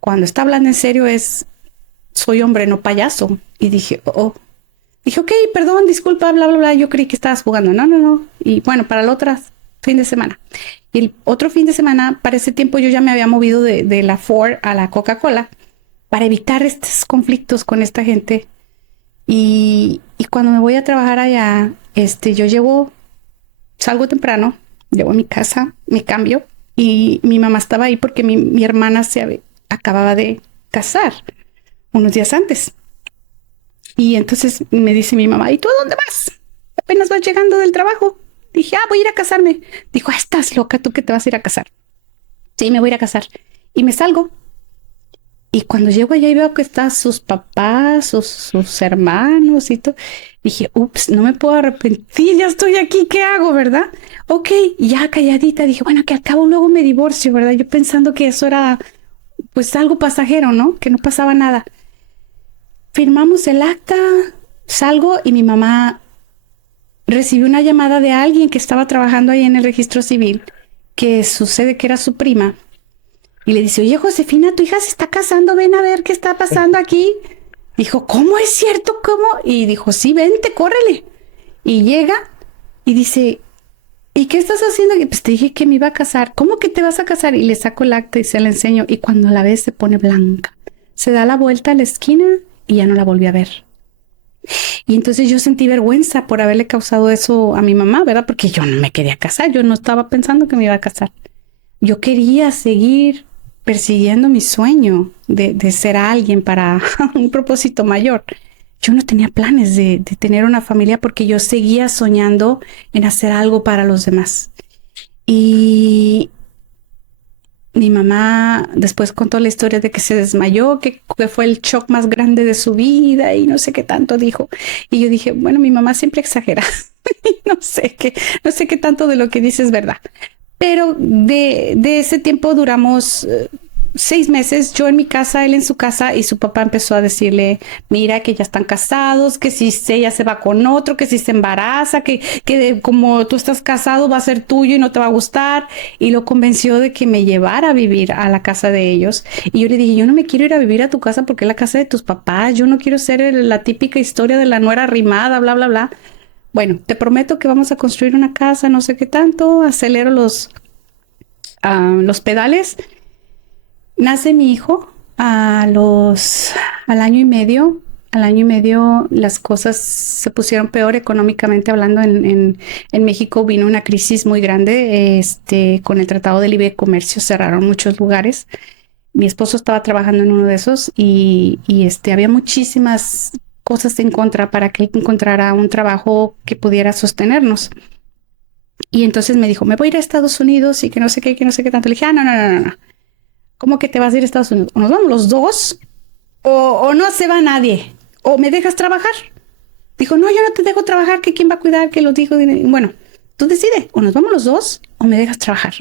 Cuando está hablando en serio es, soy hombre, no payaso. Y dije, Dije, ok, perdón, disculpa, bla, bla, bla. Yo creí que estabas jugando. No, no, no. Y bueno, para el otro fin de semana. Y el otro fin de semana, para ese tiempo yo ya me había movido de la Ford a la Coca-Cola para evitar estos conflictos con esta gente. Y cuando me voy a trabajar allá, yo salgo temprano, llego a mi casa, me cambio y mi mamá estaba ahí porque mi hermana acababa de casar unos días antes. Y entonces me dice mi mamá, ¿y tú a dónde vas? Apenas vas llegando del trabajo. Dije, voy a ir a casarme. Dijo, estás loca, ¿tú que te vas a ir a casar? Sí, me voy a ir a casar. Y me salgo. Y cuando llego allá y veo que están sus papás, sus hermanos y todo, dije, ups, no me puedo arrepentir, ya estoy aquí, ¿qué hago, verdad? Ok, ya calladita, dije, bueno, que al cabo luego me divorcio, ¿verdad? Yo pensando que eso era, pues, algo pasajero, ¿no? Que no pasaba nada. Firmamos el acta, salgo y mi mamá recibió una llamada de alguien que estaba trabajando ahí en el registro civil, que sucede que era su prima. Y le dice, oye, Josefina, tu hija se está casando, ven a ver qué está pasando aquí. Dijo, ¿cómo es cierto? ¿Cómo? Y dijo, sí, vente, córrele. Y llega y dice, ¿y qué estás haciendo? Y pues te dije que me iba a casar. ¿Cómo que te vas a casar? Y le saco el acta y se la enseño. Y cuando la ve se pone blanca. Se da la vuelta a la esquina y ya no la volví a ver. Y entonces yo sentí vergüenza por haberle causado eso a mi mamá, ¿verdad? Porque yo no me quería casar. Yo no estaba pensando que me iba a casar. Yo quería seguir persiguiendo mi sueño de ser alguien para un propósito mayor. Yo no tenía planes de tener una familia porque yo seguía soñando en hacer algo para los demás. Y mi mamá después contó la historia de que se desmayó, que fue el shock más grande de su vida y no sé qué tanto dijo. Y yo dije, bueno, mi mamá siempre exagera. no sé qué tanto de lo que dice es verdad. Pero de ese tiempo duramos 6 meses, yo en mi casa, él en su casa, y su papá empezó a decirle, mira que ya están casados, que si ella se va con otro, que si se embaraza, que como tú estás casado va a ser tuyo y no te va a gustar. Y lo convenció de que me llevara a vivir a la casa de ellos. Y yo le dije, yo no me quiero ir a vivir a tu casa porque es la casa de tus papás, yo no quiero ser la típica historia de la nuera arrimada, bla, bla, bla. Bueno, te prometo que vamos a construir una casa, no sé qué tanto, acelero los pedales. Nace mi hijo al año y medio. Al año y medio las cosas se pusieron peor económicamente hablando. En México vino una crisis muy grande. Con el Tratado de Libre Comercio cerraron muchos lugares. Mi esposo estaba trabajando en uno de esos y había muchísimas cosas en contra para que él encontrara un trabajo que pudiera sostenernos. Y entonces me dijo, me voy a ir a Estados Unidos y que no sé qué tanto. Le dije, no. ¿Cómo que te vas a ir a Estados Unidos? O nos vamos los dos o no se va nadie. O me dejas trabajar. Dijo, no, yo no te dejo trabajar, que quién va a cuidar, que los dijo. Bueno, tú decides, o nos vamos los dos o me dejas trabajar.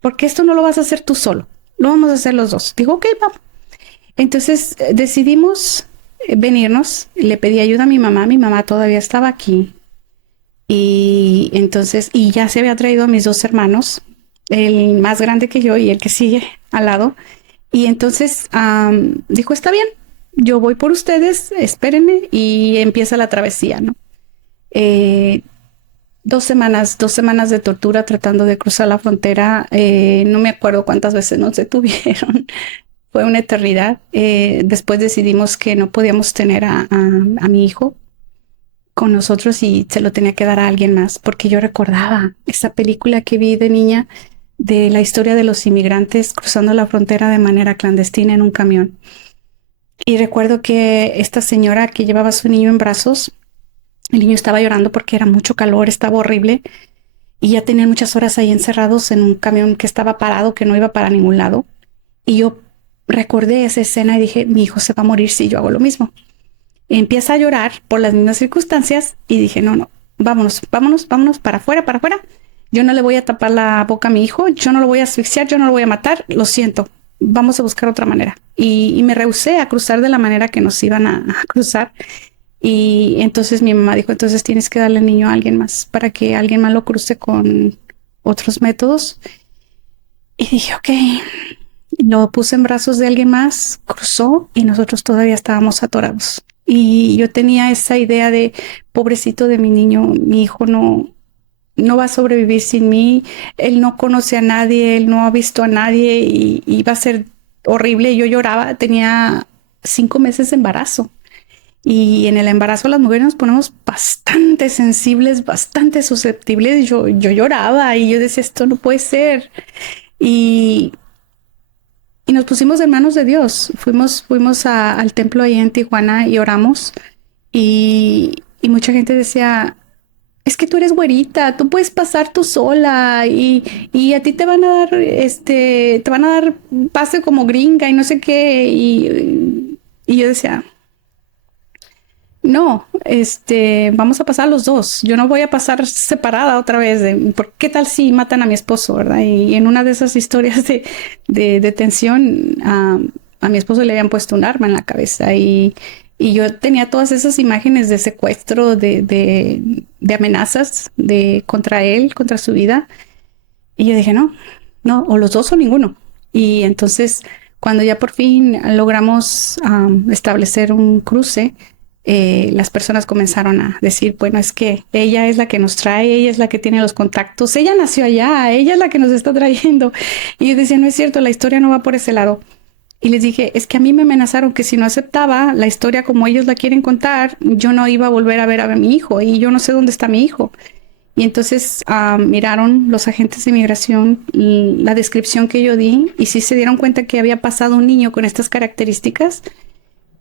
Porque esto no lo vas a hacer tú solo. Lo vamos a hacer los dos. Digo, ok, vamos. Entonces decidimos venirnos. Le pedí ayuda a mi mamá todavía estaba aquí. Y entonces, y ya se había traído a mis 2 hermanos, el más grande que yo y el que sigue al lado. Y entonces dijo, está bien, yo voy por ustedes, espérenme, y empieza la travesía, ¿no? 2 semanas de tortura tratando de cruzar la frontera. No me acuerdo cuántas veces nos detuvieron. Fue una eternidad. Después decidimos que no podíamos tener a mi hijo con nosotros y se lo tenía que dar a alguien más, porque yo recordaba esa película que vi de niña de la historia de los inmigrantes cruzando la frontera de manera clandestina en un camión. Y recuerdo que esta señora que llevaba a su niño en brazos, el niño estaba llorando porque era mucho calor, estaba horrible, y ya tenían muchas horas ahí encerrados en un camión que estaba parado, que no iba para ningún lado. Y yo recordé esa escena y dije, mi hijo se va a morir si yo hago lo mismo. Empieza a llorar por las mismas circunstancias y dije, no, vámonos para afuera. Yo no le voy a tapar la boca a mi hijo, yo no lo voy a asfixiar, yo no lo voy a matar, lo siento, vamos a buscar otra manera. Y me rehusé a cruzar de la manera que nos iban a cruzar. Y entonces mi mamá dijo, entonces tienes que darle al niño a alguien más para que alguien más lo cruce con otros métodos. Y dije, ok, lo puse en brazos de alguien más, cruzó y nosotros todavía estábamos atorados. Y yo tenía esa idea de, pobrecito de mi niño, mi hijo no va a sobrevivir sin mí, él no conoce a nadie, él no ha visto a nadie y va a ser horrible. Yo lloraba, tenía 5 meses de embarazo. Y en el embarazo las mujeres nos ponemos bastante sensibles, bastante susceptibles. Yo lloraba y yo decía, esto no puede ser. Y, y nos pusimos en manos de Dios. Fuimos al templo ahí en Tijuana y oramos. Y mucha gente decía, es que tú eres güerita, tú puedes pasar tú sola y a ti te van a dar, te van a dar pase como gringa y no sé qué. Y yo decía, no, vamos a pasar los dos. Yo no voy a pasar separada otra vez. ¿Por qué tal si matan a mi esposo, verdad? Y en una de esas historias de tensión, a mi esposo le habían puesto un arma en la cabeza y yo tenía todas esas imágenes de secuestro, de amenazas contra él, contra su vida. Y yo dije, no, no, o los dos o ninguno. Y entonces, cuando ya por fin logramos establecer un cruce, las personas comenzaron a decir, bueno, es que ella es la que nos trae, ella es la que tiene los contactos, ella nació allá, ella es la que nos está trayendo. Y yo decía, no es cierto, la historia no va por ese lado. Y les dije, es que a mí me amenazaron que si no aceptaba la historia como ellos la quieren contar, yo no iba a volver a ver a mi hijo y yo no sé dónde está mi hijo. Y entonces miraron los agentes de inmigración la descripción que yo di y sí se dieron cuenta que había pasado un niño con estas características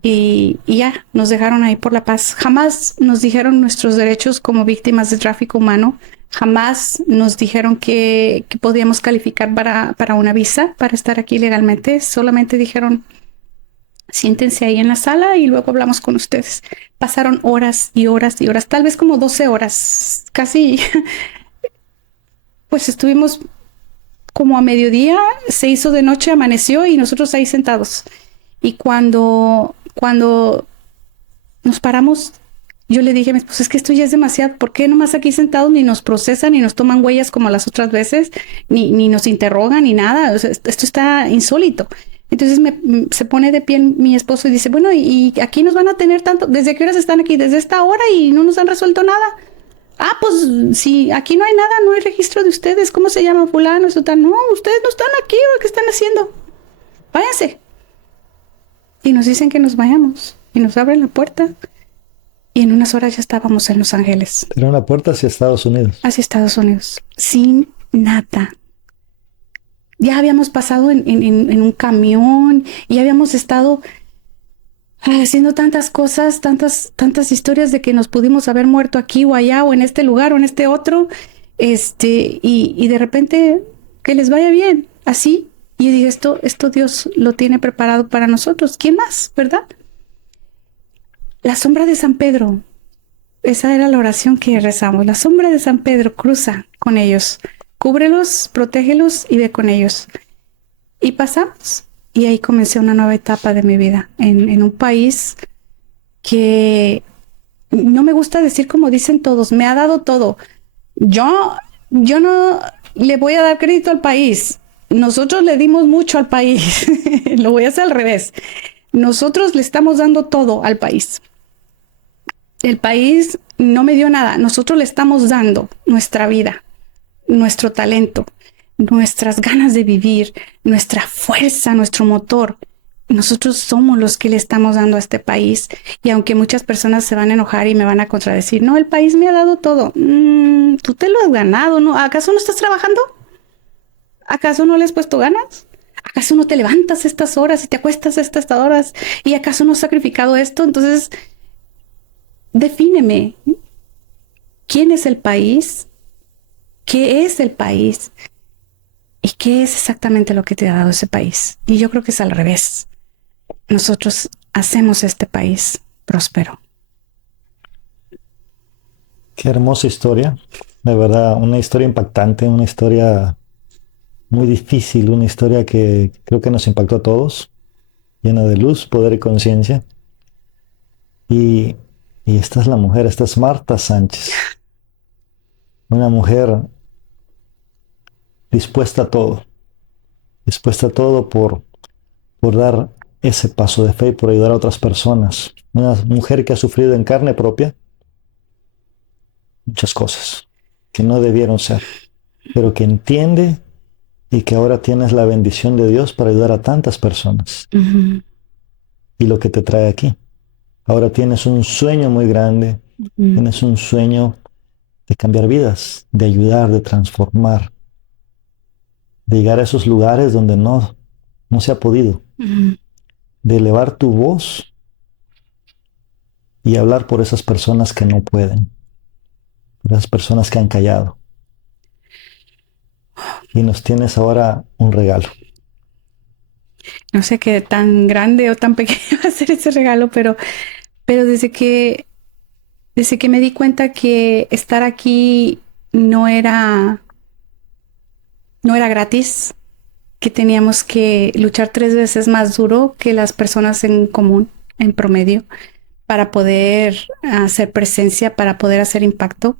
y ya nos dejaron ahí por la paz. Jamás nos dijeron nuestros derechos como víctimas de tráfico humano. Jamás nos dijeron que podíamos calificar para una visa, para estar aquí legalmente. Solamente dijeron, siéntense ahí en la sala y luego hablamos con ustedes. Pasaron horas y horas y horas, tal vez como 12 horas, casi, pues estuvimos como a mediodía, se hizo de noche, amaneció y nosotros ahí sentados. Y cuando nos paramos, yo le dije a mi esposo, es que esto ya es demasiado, ¿por qué nomás aquí sentados ni nos procesan, ni nos toman huellas como las otras veces, ni nos interrogan, ni nada? O sea, esto está insólito. Entonces se pone de pie mi esposo y dice, bueno, y aquí nos van a tener tanto, ¿desde qué horas están aquí? Desde esta hora y no nos han resuelto nada. Ah, pues si aquí no hay nada, no hay registro de ustedes, ¿cómo se llama fulano? Eso tal. No, ustedes no están aquí, ¿qué están haciendo? Váyanse. Y nos dicen que nos vayamos y nos abren la puerta y en unas horas ya estábamos en Los Ángeles. Era una puerta hacia Estados Unidos. Hacia Estados Unidos, sin nada. Ya habíamos pasado en un camión y habíamos estado haciendo tantas cosas, tantas historias de que nos pudimos haber muerto aquí o allá o en este lugar o en este otro, y de repente que les vaya bien, así. Y yo dije, esto Dios lo tiene preparado para nosotros. ¿Quién más, verdad? La sombra de San Pedro, esa era la oración que rezamos. La sombra de San Pedro cruza con ellos, cúbrelos, protégelos y ve con ellos. Y pasamos. Y ahí comencé una nueva etapa de mi vida en un país que no me gusta decir como dicen todos, me ha dado todo. Yo no le voy a dar crédito al país. Nosotros le dimos mucho al país. Lo voy a hacer al revés. Nosotros le estamos dando todo al país. El país no me dio nada. Nosotros le estamos dando nuestra vida, nuestro talento, nuestras ganas de vivir, nuestra fuerza, nuestro motor. Nosotros somos los que le estamos dando a este país. Y aunque muchas personas se van a enojar y me van a contradecir, no, el país me ha dado todo. Tú te lo has ganado, ¿no? ¿Acaso no estás trabajando? ¿Acaso no le has puesto ganas? ¿Acaso no te levantas estas horas y te acuestas estas horas? ¿Y acaso no has sacrificado esto? Entonces, defíneme. ¿Quién es el país? ¿Qué es el país? ¿Y qué es exactamente lo que te ha dado ese país? Y yo creo que es al revés. Nosotros hacemos este país próspero. Qué hermosa historia. De verdad, una historia impactante, una historia muy difícil, una historia que creo que nos impactó a todos, llena de luz, poder y conciencia. Y esta es la mujer, esta es Marta Sánchez. Una mujer dispuesta a todo por dar ese paso de fe y por ayudar a otras personas. Una mujer que ha sufrido en carne propia muchas cosas que no debieron ser, pero que entiende y que ahora tienes la bendición de Dios para ayudar a tantas personas. Ujú. Y lo que te trae aquí. Ahora tienes un sueño muy grande, Ujú. tienes un sueño de cambiar vidas, de ayudar, de transformar, de llegar a esos lugares donde no se ha podido, Ujú. de elevar tu voz y hablar por esas personas que no pueden, por esas personas que han callado. Y nos tienes ahora un regalo. No sé qué tan grande o tan pequeño va a ser ese regalo, pero desde que me di cuenta que estar aquí no era, no era gratis, que teníamos que luchar 3 veces más duro que las personas en común, en promedio, para poder hacer presencia, para poder hacer impacto.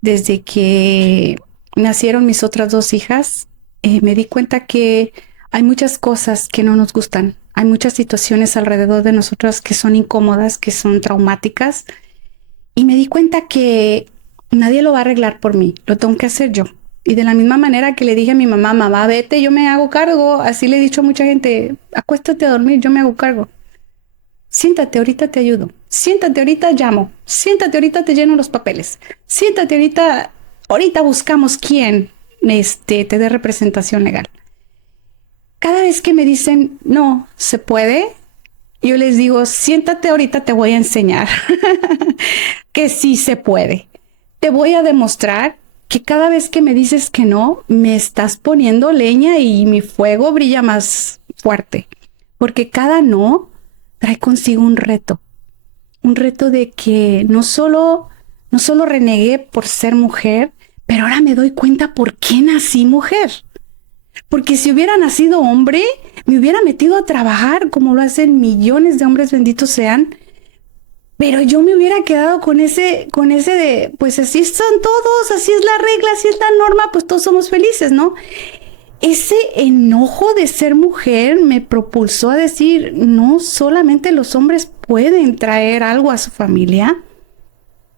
Desde que nacieron mis otras 2 hijas, me di cuenta que hay muchas cosas que no nos gustan. Hay muchas situaciones alrededor de nosotras que son incómodas, que son traumáticas. Y me di cuenta que nadie lo va a arreglar por mí. Lo tengo que hacer yo. Y de la misma manera que le dije a mi mamá, mamá, vete, yo me hago cargo. Así le he dicho a mucha gente, acuéstate a dormir, yo me hago cargo. Siéntate, ahorita te ayudo. Siéntate, ahorita llamo. Siéntate, ahorita te lleno los papeles. Siéntate, ahorita buscamos quién te dé representación legal. Cada vez que me dicen, no, se puede, yo les digo, siéntate, ahorita te voy a enseñar que sí se puede. Te voy a demostrar que cada vez que me dices que no, me estás poniendo leña y mi fuego brilla más fuerte. Porque cada no trae consigo un reto de que no solo renegué por ser mujer, pero ahora me doy cuenta por qué nací mujer. Porque si hubiera nacido hombre, me hubiera metido a trabajar como lo hacen millones de hombres, benditos sean. Pero yo me hubiera quedado con ese de, pues así están todos, así es la regla, así es la norma, pues todos somos felices, ¿no? Ese enojo de ser mujer me propulsó a decir, no solamente los hombres pueden traer algo a su familia,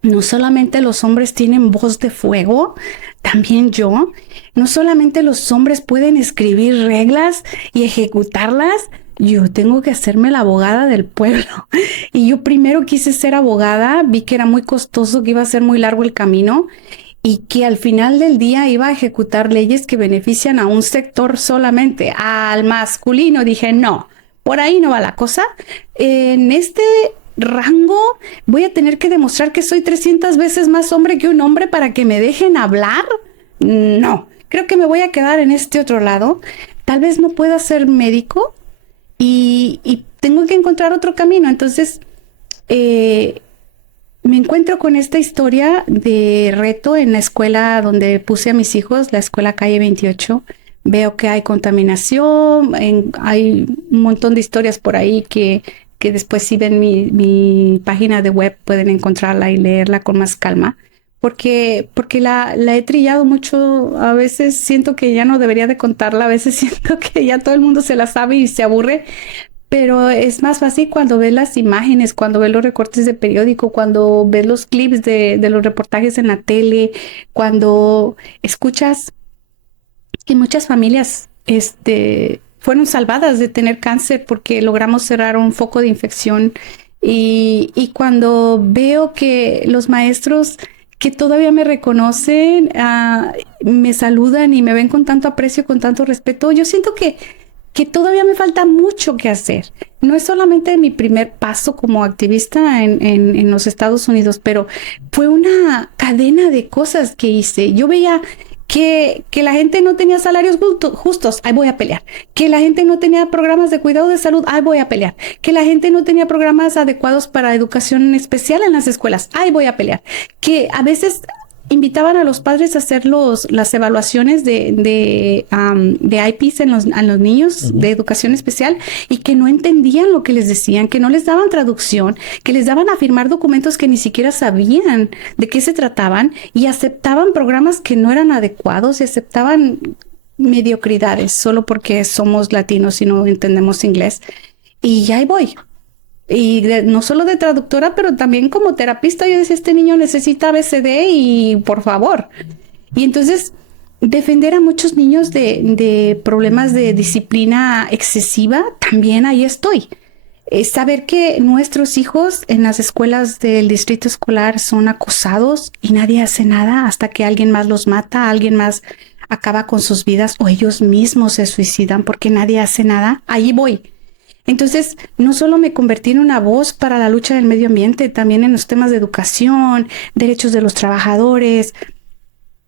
no solamente los hombres tienen voz de fuego, también yo. No solamente los hombres pueden escribir reglas y ejecutarlas, yo tengo que hacerme la abogada del pueblo. Y yo primero quise ser abogada, vi que era muy costoso, que iba a ser muy largo el camino y que al final del día iba a ejecutar leyes que benefician a un sector solamente, al masculino. Dije, no, por ahí no va la cosa. En este rango voy a tener que demostrar que soy 300 veces más hombre que un hombre para que me dejen hablar. No, creo que me voy a quedar en este otro lado. Tal vez no pueda ser médico y tengo que encontrar otro camino. Entonces, me encuentro con esta historia de reto en la escuela donde puse a mis hijos, la escuela Calle 28. Veo que hay contaminación, hay un montón de historias por ahí que después si ven mi página de web pueden encontrarla y leerla con más calma. Porque la he trillado mucho, a veces siento que ya no debería de contarla, a veces siento que ya todo el mundo se la sabe y se aburre, pero es más fácil cuando ves las imágenes, cuando ves los recortes de periódico, cuando ves los clips de los reportajes en la tele, cuando escuchas que muchas familias fueron salvadas de tener cáncer porque logramos cerrar un foco de infección y cuando veo que los maestros que todavía me reconocen, me saludan y me ven con tanto aprecio, con tanto respeto, yo siento que todavía me falta mucho que hacer. No es solamente mi primer paso como activista en los Estados Unidos, pero fue una cadena de cosas que hice. Yo veía que la gente no tenía salarios justos, ahí voy a pelear. Que la gente no tenía programas de cuidado de salud, ahí voy a pelear. Que la gente no tenía programas adecuados para educación especial en las escuelas, ahí voy a pelear. Que a veces invitaban a los padres a hacer las evaluaciones de IPs en los niños de educación especial y que no entendían lo que les decían, que no les daban traducción, que les daban a firmar documentos que ni siquiera sabían de qué se trataban y aceptaban programas que no eran adecuados y aceptaban mediocridades solo porque somos latinos y no entendemos inglés. Y ahí voy. Y no solo de traductora, pero también como terapista. Yo decía, este niño necesita ABCD y por favor. Y entonces defender a muchos niños de problemas de disciplina excesiva, también ahí estoy. Saber que nuestros hijos en las escuelas del distrito escolar son acosados y nadie hace nada hasta que alguien más los mata, alguien más acaba con sus vidas o ellos mismos se suicidan porque nadie hace nada, ahí voy. Entonces, no solo me convertí en una voz para la lucha del medio ambiente, también en los temas de educación, derechos de los trabajadores.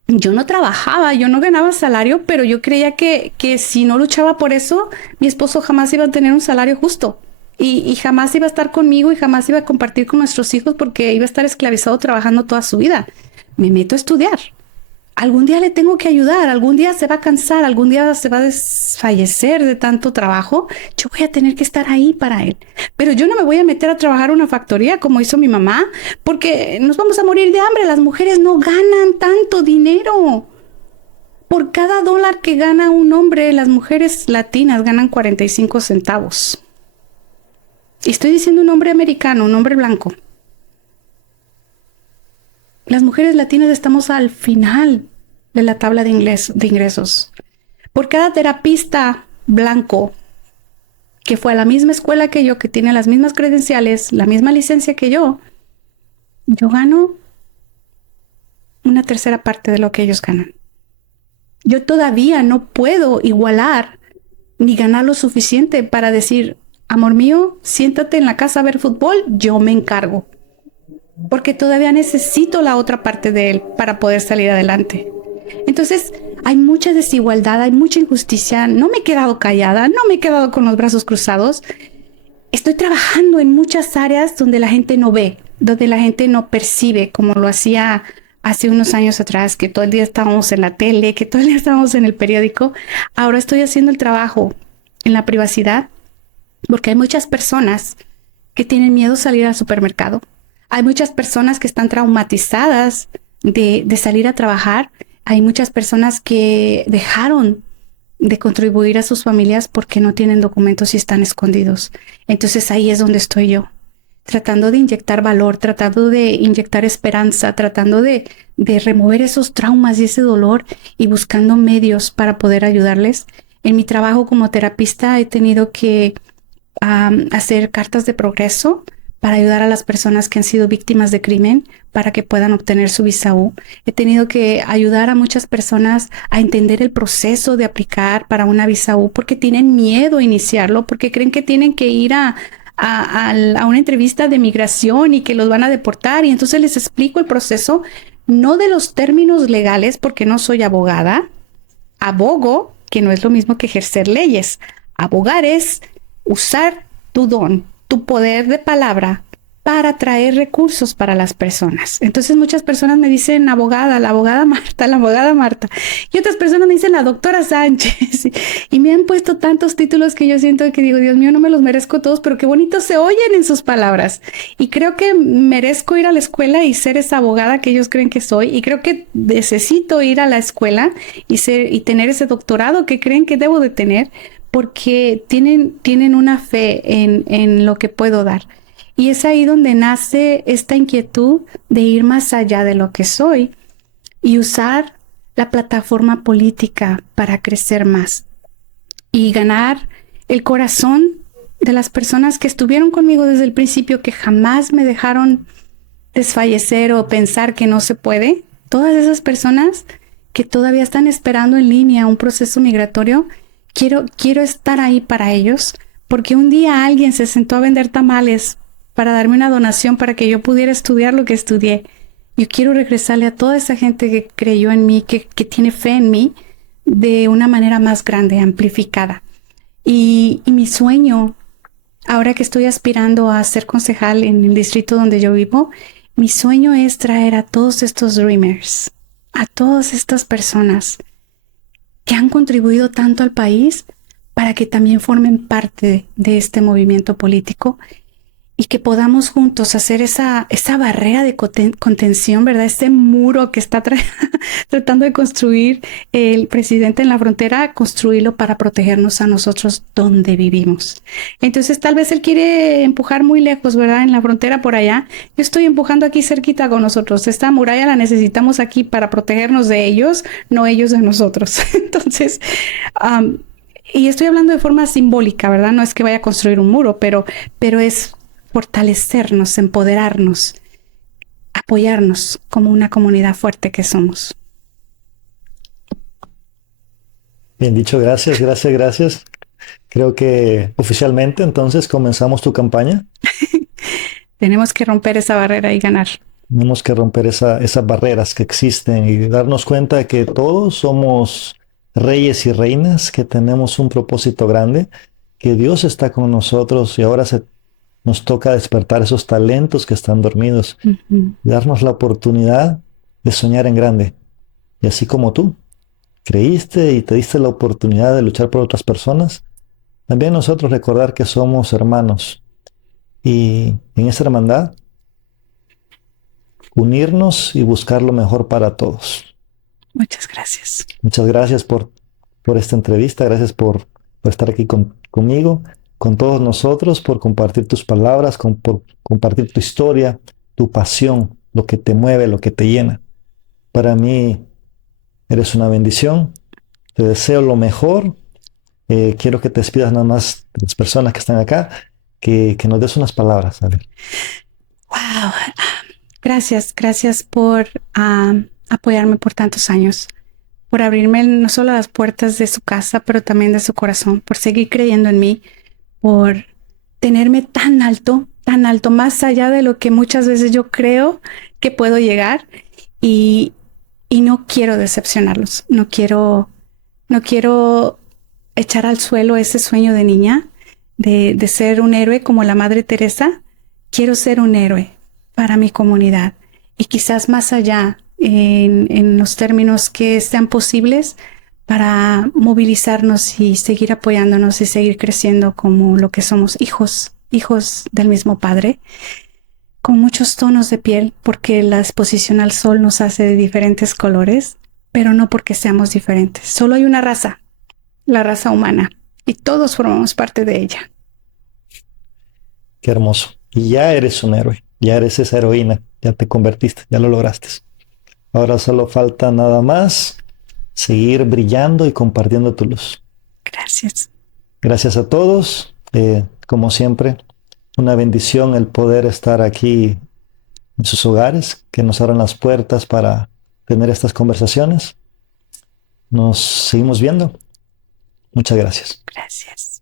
Yo no trabajaba, yo no ganaba salario, pero yo creía que si no luchaba por eso, mi esposo jamás iba a tener un salario justo. Y jamás iba a estar conmigo y jamás iba a compartir con nuestros hijos porque iba a estar esclavizado trabajando toda su vida. Me meto a estudiar. Algún día le tengo que ayudar, algún día se va a cansar, algún día se va a desfallecer de tanto trabajo. Yo voy a tener que estar ahí para él. Pero yo no me voy a meter a trabajar en una factoría como hizo mi mamá, porque nos vamos a morir de hambre. Las mujeres no ganan tanto dinero. Por cada dólar que gana un hombre, las mujeres latinas ganan 45 centavos. Y estoy diciendo un hombre americano, un hombre blanco. Las mujeres latinas estamos al final de la tabla de ingresos. Por cada terapista blanco que fue a la misma escuela que yo, que tiene las mismas credenciales, la misma licencia que yo gano una tercera parte de lo que ellos ganan. Yo todavía no puedo igualar ni ganar lo suficiente para decir, amor mío, siéntate en la casa a ver fútbol, yo me encargo. Porque todavía necesito la otra parte de él para poder salir adelante. Entonces, hay mucha desigualdad, hay mucha injusticia. No me he quedado callada, no me he quedado con los brazos cruzados. Estoy trabajando en muchas áreas donde la gente no ve, donde la gente no percibe, como lo hacía hace unos años atrás, que todo el día estábamos en la tele, que todo el día estábamos en el periódico. Ahora estoy haciendo el trabajo en la privacidad, porque hay muchas personas que tienen miedo a salir al supermercado. Hay muchas personas que están traumatizadas de salir a trabajar. Hay muchas personas que dejaron de contribuir a sus familias porque no tienen documentos y están escondidos. Entonces ahí es donde estoy yo, tratando de inyectar valor, tratando de inyectar esperanza, tratando de remover esos traumas y ese dolor y buscando medios para poder ayudarles. En mi trabajo como terapista he tenido que hacer cartas de progreso para ayudar a las personas que han sido víctimas de crimen para que puedan obtener su visa U. He tenido que ayudar a muchas personas a entender el proceso de aplicar para una visa U porque tienen miedo a iniciarlo, porque creen que tienen que ir a una entrevista de migración y que los van a deportar. Y entonces les explico el proceso, no de los términos legales, porque no soy abogada. Abogo, que no es lo mismo que ejercer leyes. Abogar es usar tu don, tu poder de palabra para traer recursos para las personas. Entonces muchas personas me dicen abogada, la abogada Marta, la abogada Marta. Y otras personas me dicen la doctora Sánchez. Y me han puesto tantos títulos que yo siento que digo, Dios mío, no me los merezco todos, pero qué bonitos se oyen en sus palabras. Y creo que merezco ir a la escuela y ser esa abogada que ellos creen que soy. Y creo que necesito ir a la escuela y tener ese doctorado que creen que debo de tener, porque tienen una fe en lo que puedo dar. Y es ahí donde nace esta inquietud de ir más allá de lo que soy y usar la plataforma política para crecer más y ganar el corazón de las personas que estuvieron conmigo desde el principio, que jamás me dejaron desfallecer o pensar que no se puede. Todas esas personas que todavía están esperando en línea un proceso migratorio, quiero estar ahí para ellos, porque un día alguien se sentó a vender tamales para darme una donación para que yo pudiera estudiar lo que estudié. Yo quiero regresarle a toda esa gente que creyó en mí, que tiene fe en mí, de una manera más grande, amplificada. Y mi sueño, ahora que estoy aspirando a ser concejal en el distrito donde yo vivo, mi sueño es traer a todos estos dreamers, a todas estas personas que han contribuido tanto al país para que también formen parte de este movimiento político y que podamos juntos hacer esa barrera de contención, ¿verdad? Este muro que está tratando de construir el presidente en la frontera, construirlo para protegernos a nosotros donde vivimos. Entonces, tal vez él quiere empujar muy lejos, ¿verdad? En la frontera por allá. Yo estoy empujando aquí cerquita con nosotros. Esta muralla la necesitamos aquí para protegernos de ellos, no ellos de nosotros. Entonces, y estoy hablando de forma simbólica, ¿verdad? No es que vaya a construir un muro, pero es fortalecernos, empoderarnos, apoyarnos como una comunidad fuerte que somos. Bien dicho, gracias, gracias, gracias. Creo que oficialmente entonces comenzamos tu campaña. Tenemos que romper esa barrera y ganar. Tenemos que romper esas barreras que existen y darnos cuenta de que todos somos reyes y reinas, que tenemos un propósito grande, que Dios está con nosotros y ahora nos toca despertar esos talentos que están dormidos, darnos la oportunidad de soñar en grande. Y así como tú creíste y te diste la oportunidad de luchar por otras personas, también nosotros recordar que somos hermanos y en esa hermandad unirnos y buscar lo mejor para todos. Muchas gracias. Muchas gracias por esta entrevista, gracias por estar aquí conmigo, con todos nosotros, por compartir tus palabras, por compartir tu historia, tu pasión, lo que te mueve, lo que te llena. Para mí eres una bendición, te deseo lo mejor. Quiero que te despidas nada más de las personas que están acá, que nos des unas palabras. A ver. Wow. Gracias por apoyarme por tantos años, por abrirme no solo las puertas de su casa, pero también de su corazón, por seguir creyendo en mí, por tenerme tan alto, más allá de lo que muchas veces yo creo que puedo llegar y no quiero decepcionarlos, no quiero echar al suelo ese sueño de niña de ser un héroe como la Madre Teresa. Quiero ser un héroe para mi comunidad y quizás más allá en los términos que sean posibles para movilizarnos y seguir apoyándonos y seguir creciendo como lo que somos, hijos del mismo Padre, con muchos tonos de piel, porque la exposición al sol nos hace de diferentes colores, pero no porque seamos diferentes. Solo hay una raza, la raza humana, y todos formamos parte de ella. Qué hermoso. Y ya eres un héroe, ya eres esa heroína, ya te convertiste, ya lo lograste. Ahora solo falta nada más seguir brillando y compartiendo tu luz. Gracias. Gracias a todos. Como siempre, una bendición el poder estar aquí en sus hogares, que nos abran las puertas para tener estas conversaciones. Nos seguimos viendo. Muchas gracias. Gracias.